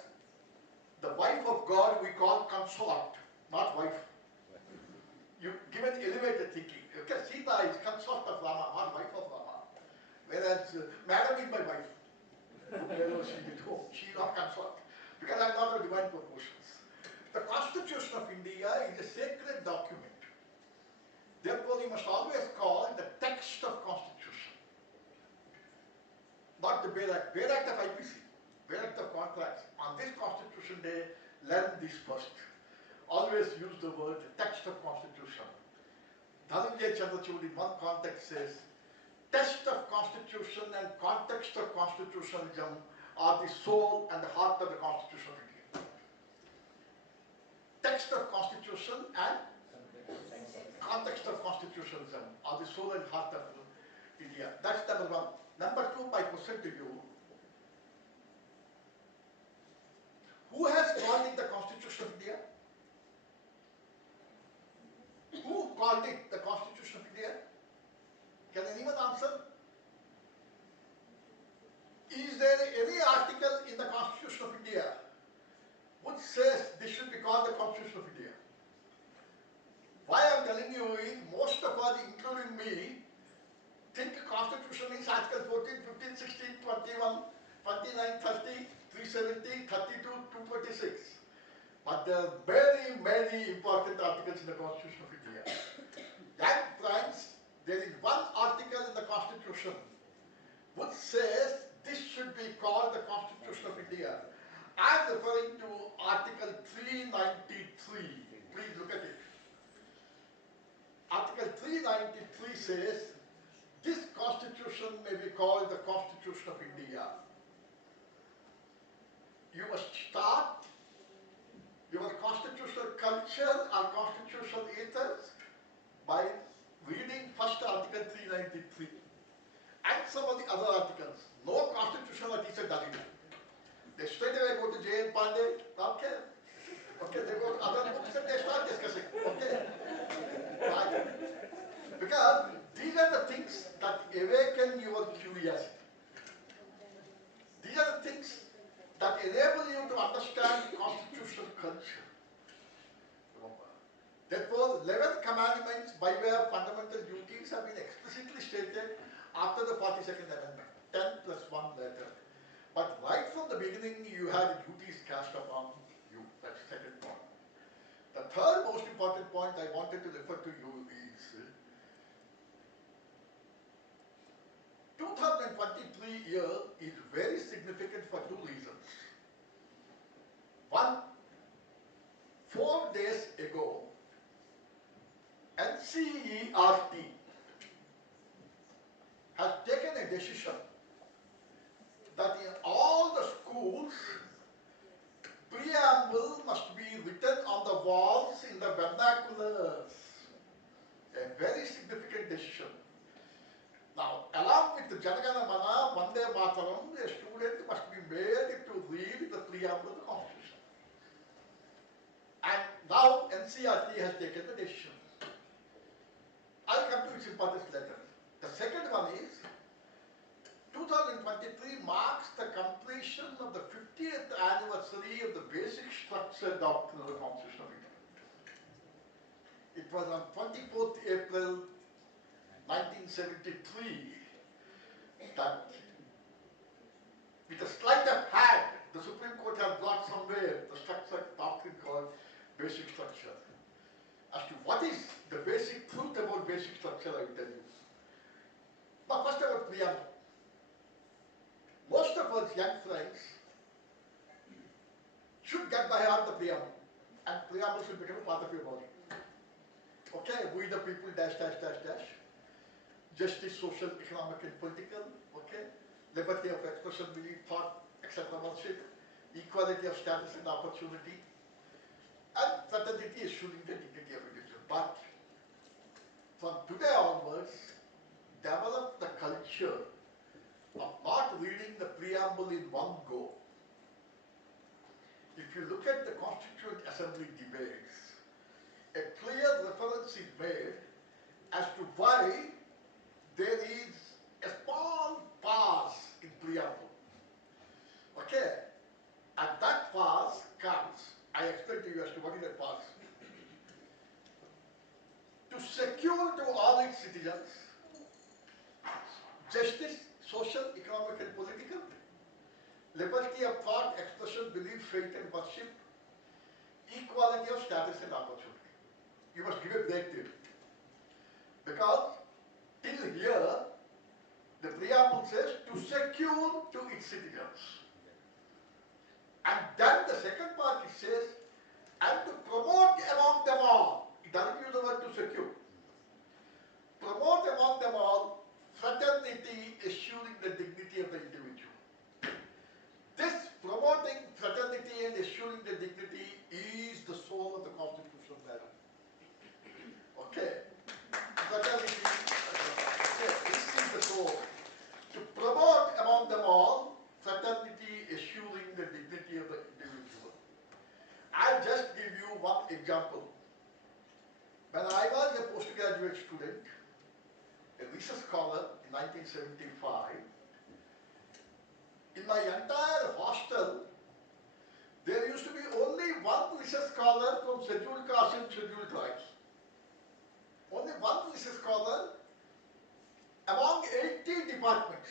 the wife of God we call consort, not wife. You give an elevated thinking. Okay, Sita is consort of Rama, not wife of Rama. Whereas Madam is my wife. Wherever she is at home, she is not consort. Because I am not of divine proportions. The Constitution of India is a sacred document. Therefore, you must always call the text of Constitution. Not the Bare Act. Bare Act of IPC. Bare Act of Contracts. On this Constitution Day, learn this first. Always use the word text of Constitution. Dhananjay Chandrachud in one context says, text of Constitution and context of constitutionalism are the soul and the heart of the Constitution of India. Text of Constitution and context of constitutionalism are the soul and heart of India. That's number one. Number two, my question to you. Who has called it the Constitution of India? Who called it the Constitution of India? Can anyone answer? Is there any article in the Constitution of India which says this should be called the Constitution of India? Why I am telling you is most of us, including me, think Constitution is Article 14, 15, 16, 21, 29, 30, 370, 32, 226. But there are very, many important articles in the Constitution of India. And friends, there is one article in the Constitution which says this should be called the Constitution of India. I am referring to Article 393. Please look at it. Article 393 says, this Constitution may be called the Constitution of India. You must start your constitutional culture or constitutional ethos by reading first Article 393 and some of the other articles. No constitutional teacher does it. They straight away go to J. N. Pandey, okay. Okay, they go to other books and they start discussing. Okay. Right. Because these are the things that awaken your curiosity. These are the things that enable you to understand constitutional culture. Therefore, 11 commandments by way of fundamental duties have been explicitly stated after the 42nd Amendment, 10 plus 1 letter. But right from the beginning, you had duties cast upon you. That's the second point. The third most important point I wanted to refer to you is 2023 year is very significant for two reasons. One, 4 days ago, NCERT has taken a decision that in all the schools, preamble must be written on the walls in the vernaculars. A very significant decision. Now, along with the Janagana Mana, Vande Mataram, a student must be made to read the preamble of the Constitution. And now NCERT has taken the decision. I'll come to its importance later. The second one is 2023 marks the completion of the anniversary of the basic structure doctrine of the Constitution of India. It was on 24th April 1973 that, with a sleight of hand, the Supreme Court has brought somewhere the structure doctrine called basic structure. As to what is the basic truth about basic structure, I will tell you. But first about preamble. Most of us young friends should get by heart the preamble, and preamble should become a part of your body. Okay, we the people dash dash dash dash. Justice, social, economic and political, okay? Liberty of expression, belief, thought, etc. worship, equality of status and opportunity, and fraternity assuring the dignity of individual. But from today onwards, develop the culture of not reading the preamble in one go. If you look at the Constituent Assembly debates, a clear reference is made as to why there is a small pause in preamble. Okay? And that pause comes, I explain to you as to what is that pause. To secure to all its citizens justice, social, economic and political, liberty of thought, expression, belief, faith and worship, equality of status and opportunity. You must give a break there. Because till here, the preamble says to secure to its citizens. And then the second part it says, and to promote among them all. It doesn't use the word to secure. Promote among them all fraternity, assuring the dignity of the individual. This promoting fraternity and assuring the dignity is the soul of the Constitution, madam. Okay. Fraternity, okay, this is the soul. To promote among them all fraternity, assuring the dignity of the individual. I'll just give you one example. When I was a postgraduate student, a research scholar in 1975, in my entire hostel, there used to be only one research scholar from scheduled castes and scheduled tribes. Only one research scholar among 80 departments.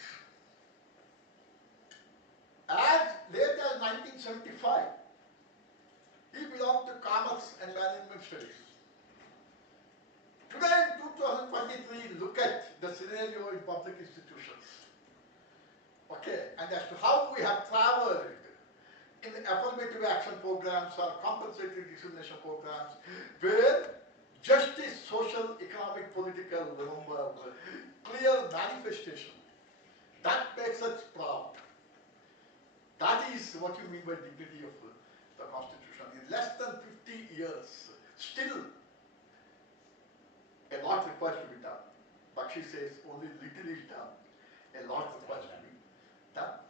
As late as 1975, he belonged to Commerce and Management Studies. Today in 2023, look at the scenario in public institutions. Okay, and as to how we have traveled in affirmative action programs or compensatory discrimination programs, where justice, social, economic, political, remember, clear manifestation. That makes us proud. That is what you mean by dignity of the Constitution. In less than 50 years, still a lot requires to be done. But she says only little is done. A lot requires to be done.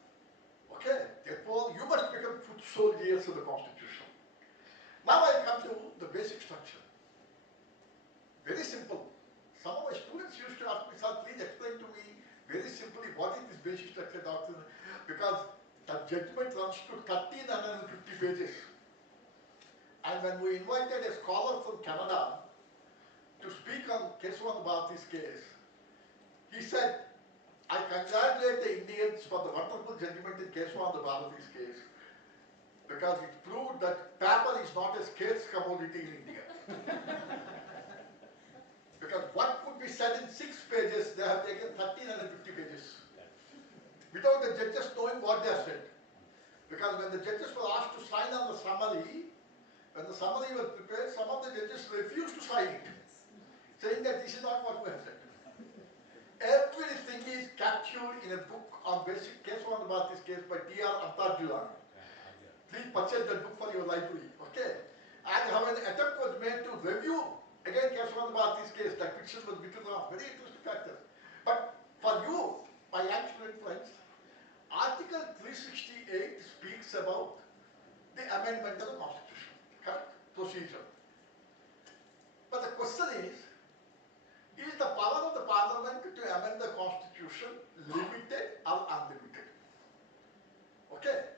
Okay, therefore you must become foot soldiers of the Constitution. Now I come to the basic structure. Very simple. Some of my students used to ask me, sir, please explain to me very simply what is this basic structure doctrine, because the judgment runs to 1350 pages. And when we invited a scholar from Canada to speak on Keshavan Bharati's case, he said, I congratulate the Indians for the wonderful judgment in Keshavan Bharati's case, because it proved that paper is not a scarce commodity in India. Because what could be said in 6 pages, they have taken 1350 pages. Without the judges knowing what they have said. Because when the judges were asked to sign on the summary, when the summary was prepared, some of the judges refused to sign it, saying that this is not what we have said. Everything is captured in a book on basic Keshavan Bharati's case by D.R. Antarjulan. Please purchase that book for your library, okay? And how an attempt was made to review again Keshavan Bharati's case, that fiction was written off, very interesting factor. But for you, my young student friends, Article 368 speaks about the amendment of the Constitution, correct? Procedure. But the question is the power of the Parliament to amend the Constitution limited or unlimited? Okay.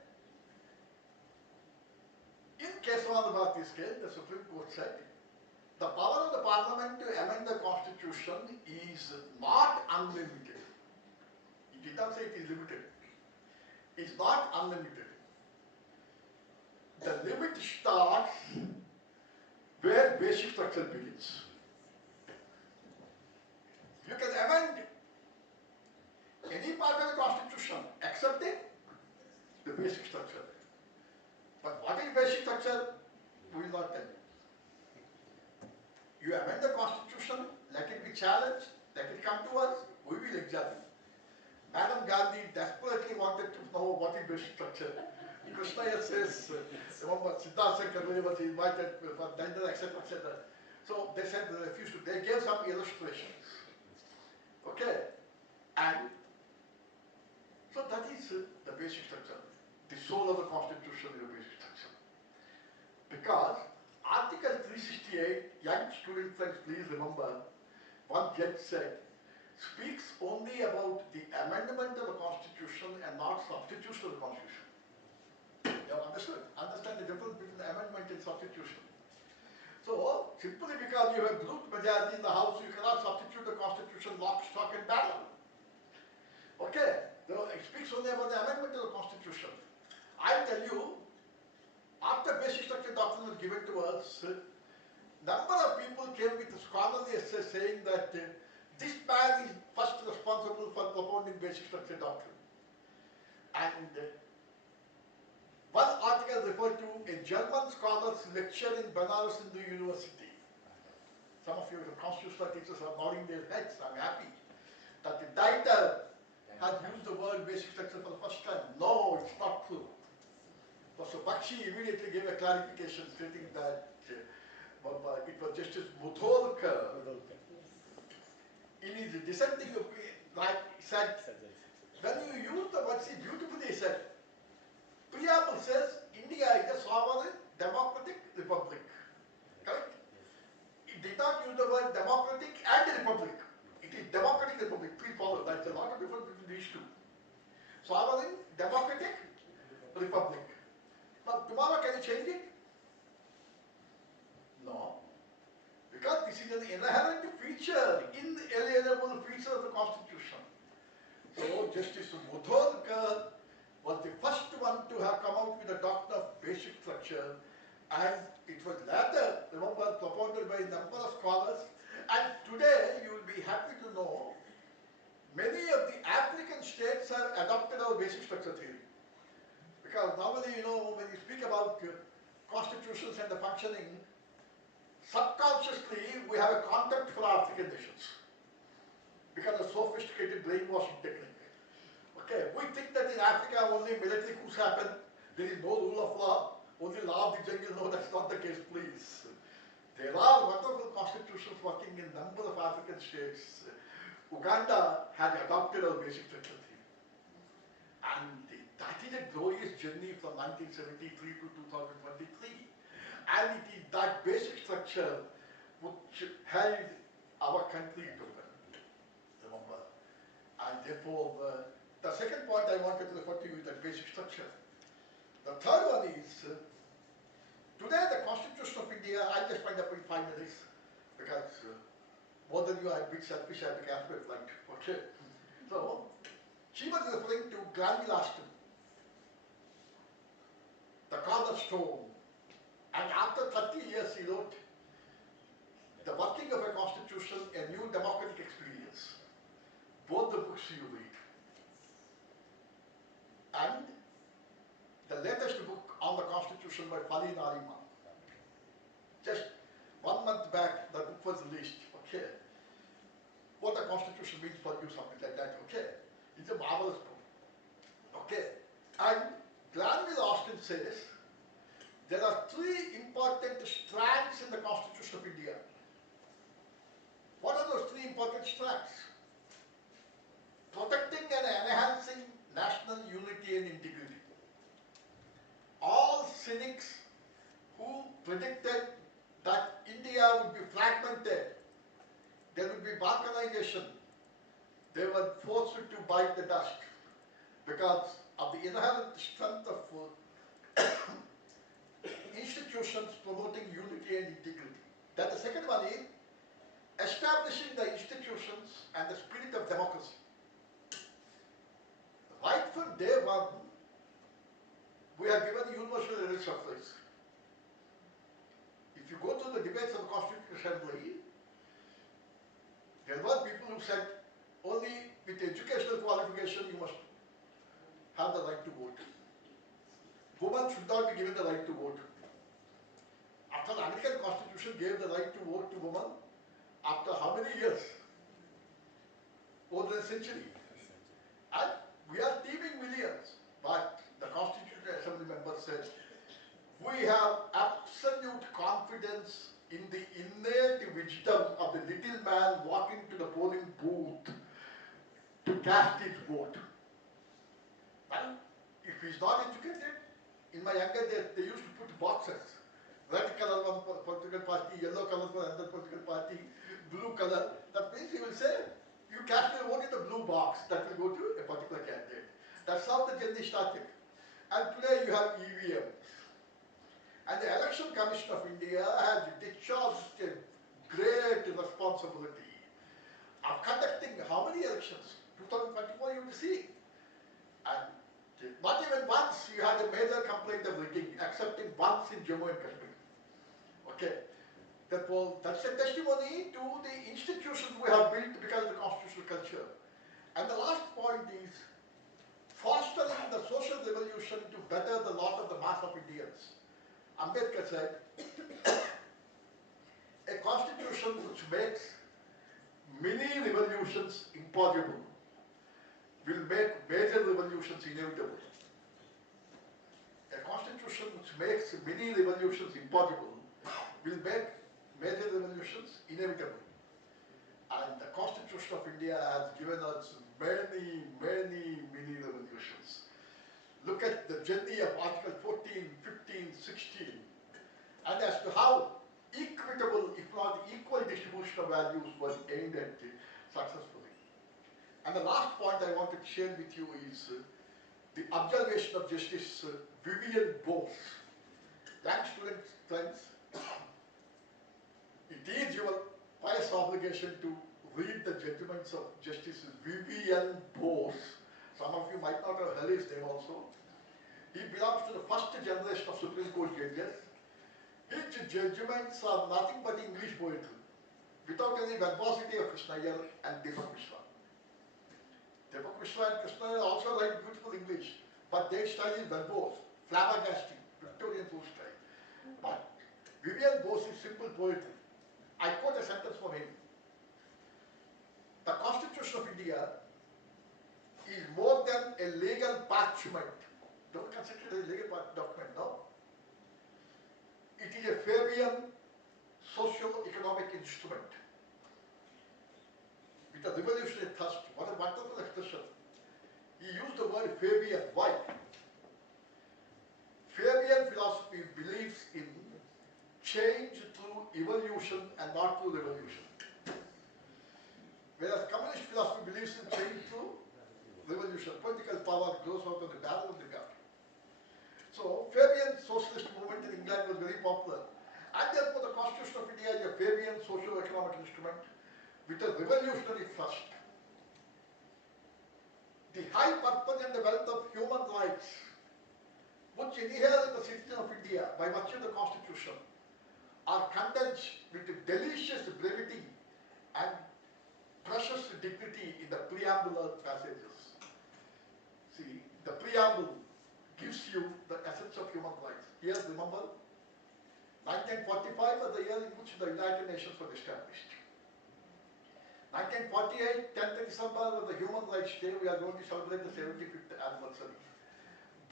case on the Bharati scale, the Supreme Court said, the power of the Parliament to amend the Constitution is not unlimited. It did not say it is limited. It's not unlimited. The limit starts where basic structure begins. You can amend any part of the Constitution except the basic structure. But what is basic structure? We will not tell you. You amend the Constitution, let it be challenged, let it come to us, we will examine. Madam Gandhi desperately wanted to know what is basic structure. Krishna says, remember, Siddhartha Karmani was invited, but then etc. etc. So they said they refused to. They gave some illustrations. Okay? And so that is the basic structure. The soul of the Constitution is the basic structure. Because Article 368, young student friends, please remember, one judge said, speaks only about the amendment of the Constitution and not substitution of the Constitution. You have understood? Understand the difference between the amendment and substitution. So, simply because you have brute majority in the House, you cannot substitute the Constitution lock, stock and barrel. Okay? So it speaks only about the amendment of the Constitution. I tell you, after basic structure doctrine was given to us, number of people came with scholarly essays saying that this man is first responsible for propounding basic structure doctrine. And one article referred to a German scholar's lecture in Banaras Hindu University. Some of you constitutional teachers are nodding their heads. I'm happy that the title has used the word basic structure for the first time. No, it's not true. So Bakshi immediately gave a clarification stating that it was Justice Mutholkar in his dissenting opinion, like he said, when you use the word, see beautifully he said, preamble says India is a sovereign democratic republic. Correct? It did not use the word democratic and republic. It is democratic republic. Please follow. That's a lot of difference between these two. Sovereign democratic republic. Now tomorrow can you change it? No. Because this is an inherent feature, inalienable feature of the Constitution. So Justice Mutholkar was the first one to have come out with a doctrine of basic structure, and it was later, remember, propounded by a number of scholars. And today you will be happy to know many of the African states have adopted our basic structure theory. Because normally, you know, when you speak about constitutions and the functioning, subconsciously we have a contempt for African nations because of sophisticated brainwashing technique. Okay, we think that in Africa only military coups happen, there is no rule of law, only law of the jungle. No, that's not the case, please. There are wonderful constitutions working in a number of African states. Uganda had adopted our basic structure theory. And that is a glorious journey from 1973 to 2023. And it is that basic structure which held our country together. Remember. And therefore, the second point I wanted to refer to you is that basic structure. The third one is, today the Constitution of India, I'll just wind up in 5 minutes because more than you are a bit selfish, I have to cancel my flight. Okay. So, she was referring to Granville Ashton, the cornerstone. And after 30 years, he wrote, The Working of a Constitution, a New Democratic Experience. Both the books you read. And the latest book on the Constitution by Fali Nariman. Just 1 month back, the book was released. Okay. What the Constitution means for you, something like that. Okay. It's a marvelous book. Okay. And Granville Ashton says, there are 3 important strands in the Constitution of India. What are those 3 important strands? Protecting and enhancing national unity and integrity. All cynics who predicted that India would be fragmented, there would be balkanization, they were forced to bite the dust because of the inherent strength of institutions institutions promoting unity and integrity. Then the second one is establishing the institutions and the spirit of democracy. Right from day one, we have given universal electoral suffrage. If you go to the debates of the Constitutional Assembly, there were people who said only with educational qualification you must have the right to vote. Women should not be given the right to vote. After the American Constitution gave the right to vote to women, after how many years? More than a century. And we are teeming millions. But the Constitutional Assembly members said, we have absolute confidence in the innate wisdom of the little man walking to the polling booth to cast his vote. Well, if he is not educated, in my younger days, they used to put boxes. Red color one political party, yellow color for another political party, blue color. That means he will say, you cast your vote in the blue box, that will go to a particular candidate. That's how the journey started. And today you have EVM. And the Election Commission of India has discharged a great responsibility of conducting how many elections? 2024 you will see. And not even once you had a major complaint of rigging, except in once in Jammu and Kashmir. Okay. Therefore, that's a testimony to the institutions we have built because of the constitutional culture. And the last point is fostering the social revolution to better the lot of the mass of Indians. Ambedkar said, a constitution which makes many revolutions impossible will make major revolutions inevitable. A constitution which makes many revolutions impossible will make major revolutions inevitable. And the Constitution of India has given us many, many, many revolutions. Look at the journey of Article 14, 15, 16, and as to how equitable, if not equal distribution of values was aimed at successfully. And the last point I wanted to share with you is the observation of Justice Vivian Bose. Young students, friends, it is your pious obligation to read the judgments of Justice Vivian Bose. Some of you might not have heard his name also. He belongs to the first generation of Supreme Court judges. His judgments are nothing but English poetry, without any verbosity of Krishna and Epoch. Epoch and Krishna also write beautiful English, but their style is verbose, flabbergasting, Victorian full style. But Vivian Bose is simple poetry. I quote a sentence from him. The Constitution of India is more than a legal parchment. Don't consider it a legal document, no. It is a Fabian socio-economic instrument with a revolutionary thrust. What a wonderful expression. He used the word Fabian. Why? Fabian philosophy believes in change through evolution and not through revolution. Whereas communist philosophy believes in change through revolution. Political power grows out of the barrel of the gun. So, Fabian socialist movement in England was very popular. And therefore, the Constitution of India is a Fabian socio-economic instrument with a revolutionary thrust. The high purpose and the wealth of human rights, which inhere in the citizen of India by virtue of the Constitution, are condensed with delicious brevity and precious dignity in the preambular passages. See, the preamble gives you the essence of human rights. Here, remember, 1945 was the year in which the United Nations was established. 1948, 10th December was the Human Rights Day. We are going to celebrate the 75th anniversary.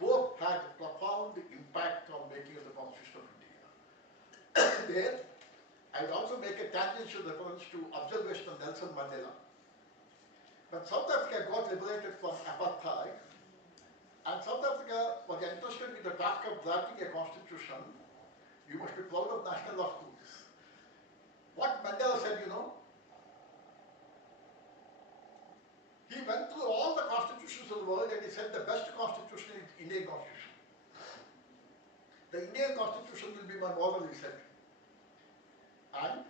Both had profound impact on making of the Constitution of India. There, I will also make a tangential reference to observation of Nelson Mandela. When South Africa got liberated from apartheid, and South Africa was entrusted with the task of drafting a constitution, you must be proud of national law schools. What Mandela said, you know? He went through all the constitutions of the world and he said the best constitution is Indian Constitution. The Indian Constitution will be my model, he said. And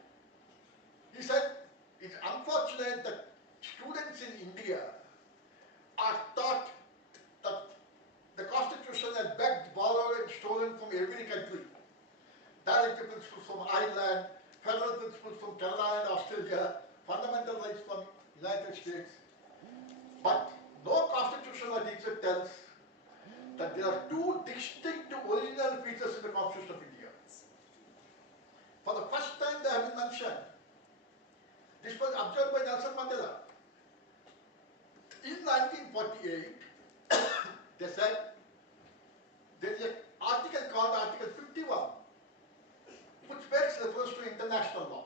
he said, it's unfortunate that students in India are taught that the Constitution has begged, borrowed and stolen from every country. Directive principles from Ireland, federal principles from Canada and Australia, fundamental rights from United States. But no constitutional teacher tells that there are two distinct original features in the Constitution of India. For the first time they have been mentioned. This was observed by Nelson Mandela. In 1948, they said there is an article called Article 51, which makes reference to international law.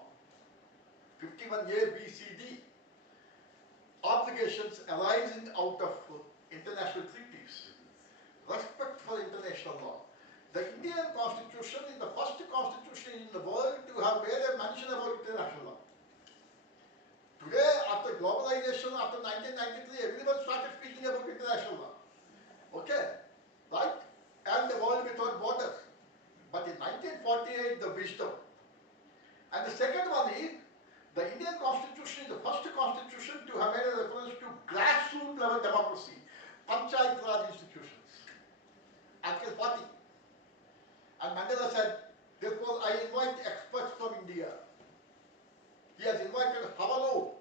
51A, B, C, D. Obligations arising out of international treaties. Respect for international law. The Indian Constitution is the first constitution in the world to have made a mention about international law. Today, after globalization, after 1993, everyone started speaking about international law. Okay? Right? And the world without borders. But in 1948, the wisdom. And the second one is, the Indian Constitution is the first constitution to have made a reference to grassroots level democracy, Panchayat Raj institutions. Article 40. And Mandela said, therefore I invite experts from India. He has invited Havanu.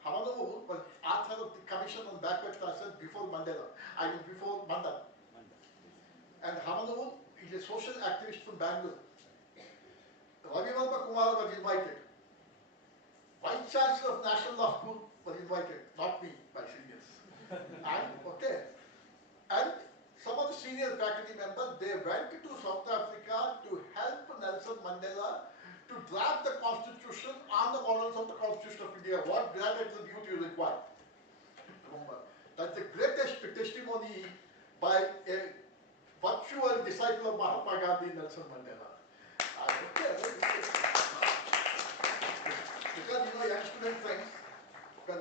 Havanu was author of the Commission on Backward Classes before Mandela. I mean before Mandela. And Havanu is a social activist from Bangalore. Ravi Verma Kumar was invited. Vice-Chancellor of National Law School was invited, not me, my seniors. And some of the senior faculty members, they went to South Africa to help Nelson Mandela to draft the Constitution on the models of the Constitution of India. What grand attribute you require? Remember, that's the greatest testimony by a virtual disciple of Mahatma Gandhi, Nelson Mandela. Because young student friends, when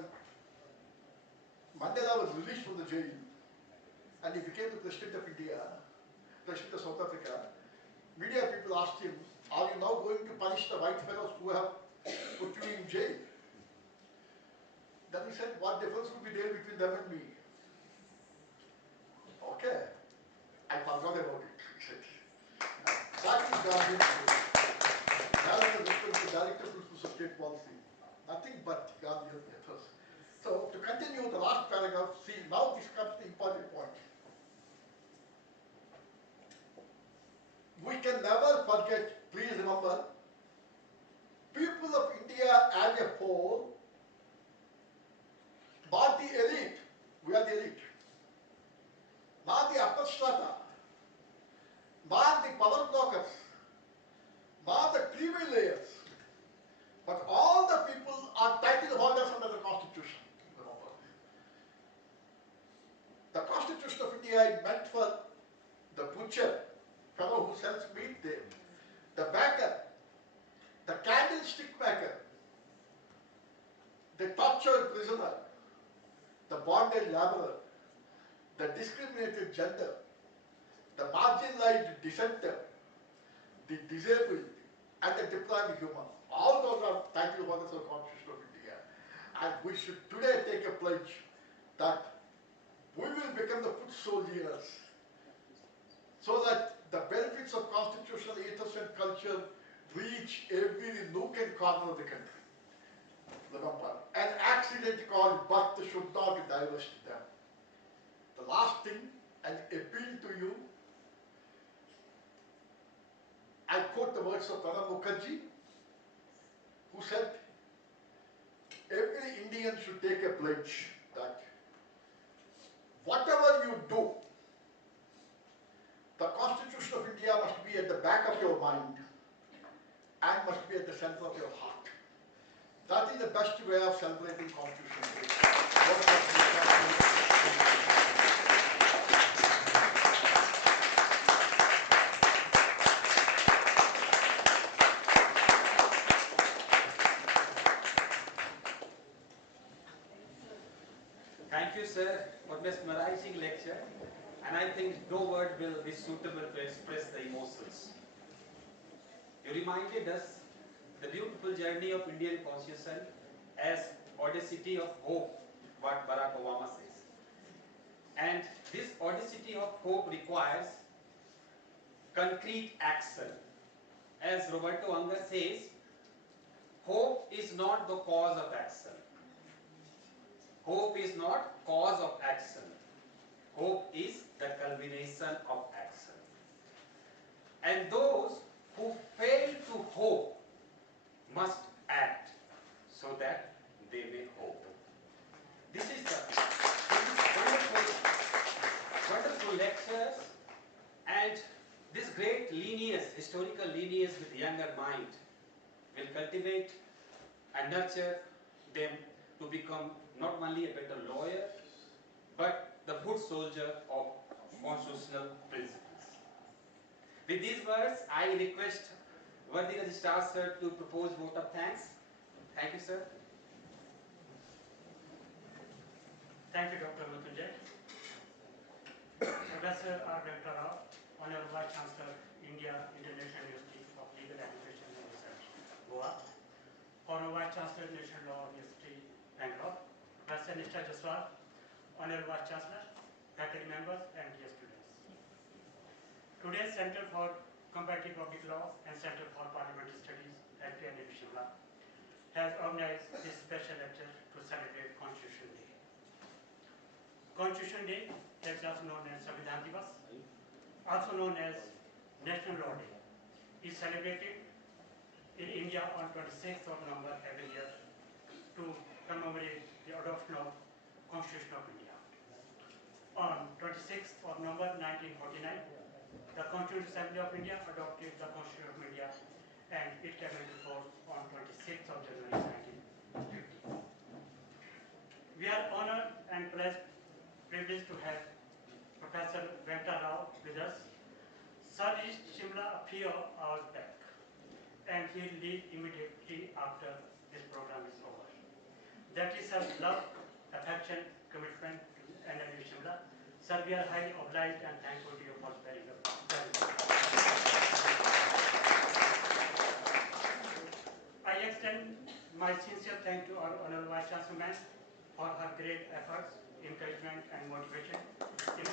Mandela was released from the jail and he became the President of India, President of South Africa, media people asked him, are you now going to punish the white fellows who have put you in jail? Then he said, what difference would be there between them and me? Okay, I forgot about it, he said. That is Gandhi's Gandhi's respect to director principles of state policy. Nothing but Gandhian ethos. So, to continue the last paragraph, see, now this comes to the important point. We can never forget, please remember, people of India as a whole, not the elite, we are the elite, not the upper strata, not the power brokers, not the creamy layers, but all the people are title holders under the Constitution. Remember. The Constitution of India is meant for the butcher, fellow who sells meat there, the baker, the candlestick maker, the tortured prisoner, the bonded laborer, the discriminated gender, the marginalized dissenter, the disabled, and the deprived human. All those are title holders of the Constitution of India. And we should today take a pledge that we will become the foot soldiers so that the benefits of constitutional ethos and culture reach every nook and corner of the country. Remember, an accident called birth should not diverge them. The last thing, an appeal to you. I quote the words of Pranab Mukherjee, who said, every Indian should take a pledge that whatever you do, the Constitution of India must be at the back of your mind and must be at the center of your heart. That is the best way of celebrating Constitution Day. Thank you, sir, for mesmerizing lecture. And I think no word will be suitable to express the emotions. reminded us the beautiful journey of Indian Constitution as audacity of hope, what Barack Obama says. And this audacity of hope requires concrete action. As Roberto Unger says, hope is not the cause of action. Hope is not cause of action. Hope is the culmination of action. And those who fail to hope must act so that they may hope. This is wonderful lectures, and this great lineage, historical lineage with younger mind will cultivate and nurture them to become not only a better lawyer, but the foot soldier of constitutional principles. With these words, I request worthy Registrar Sir to propose vote of thanks. Thank you, sir. Thank you, Dr. Mrityunjay. Professor R. Venkata Rao, Honorable Vice-Chancellor, India International University of Legal Education and Research, Goa. Honorable Vice-Chancellor, National Law University, Bangalore. Professor Nishcha Jaswal, Honorable Vice-Chancellor, faculty members, and dear students. Today's Center for Comparative Public Law and Center for Parliamentary Studies, HPNLU Shimla, has organized this special lecture to celebrate Constitution Day. Constitution Day, that is also known as Samvidhan Divas, also known as National Law Day, is celebrated in India on 26th of November every year to commemorate the adoption of Constitution of India. On 26th of November 1949, the Constituent Assembly of India adopted the Constitution of India, and it came into force on 26th of January 1950. We are honored and privileged to have Professor Venkata Rao with us. Sir reached Shimla a few hours back, and he will leave immediately after this program is over. That is our love, affection, commitment to NLU Shimla. Sir, we are highly obliged and thankful to you for sparing us. I extend my sincere thanks to our Honorable Vice-Chancellor for her great efforts, encouragement, and motivation in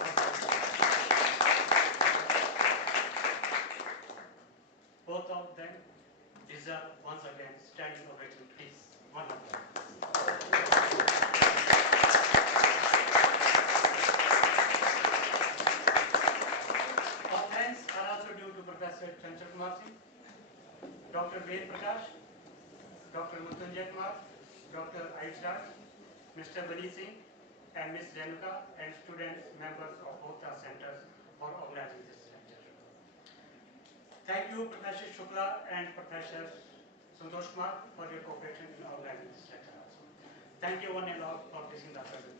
both of them deserve once again standing ovation, please. One of them. Our thanks are also due to Professor Chanchal Kumar Singh, Dr. Ved Prakash, Dr. Mrityunjay Kumar, Dr. Aisha, Mr. Bani Singh, and Ms. Renuka, and students, members of both our centers for organizing this lecture. Thank you, Professor Shukla and Professor Santosh Kumar, for your cooperation in organizing this lecture also. Thank you one and all for placing the present.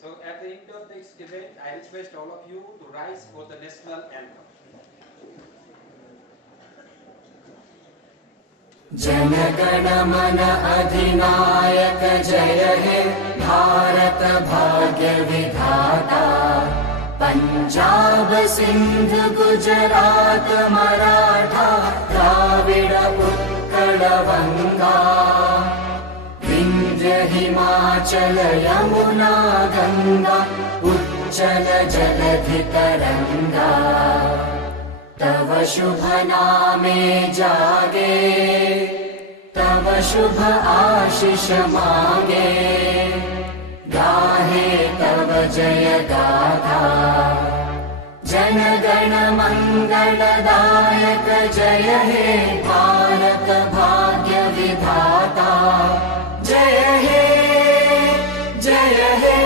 So at the end of this debate, I request all of you to rise for the national anthem. जनगण मन अधिनायक जय हे भारत भाग्य विधाता पंजाब सिंध गुजरात मराठा द्राविड़ उत्कल गंगा विंध्य हिमाचल यमुना गंगा उच्चल जलधि तरंगा तव शुभ नामे जागे तव शुभ आशीष मांगे गाहे तव जय गाथा जन गण मंगलदायक जय हे भारत भाग्य विधाता जय हे जय हे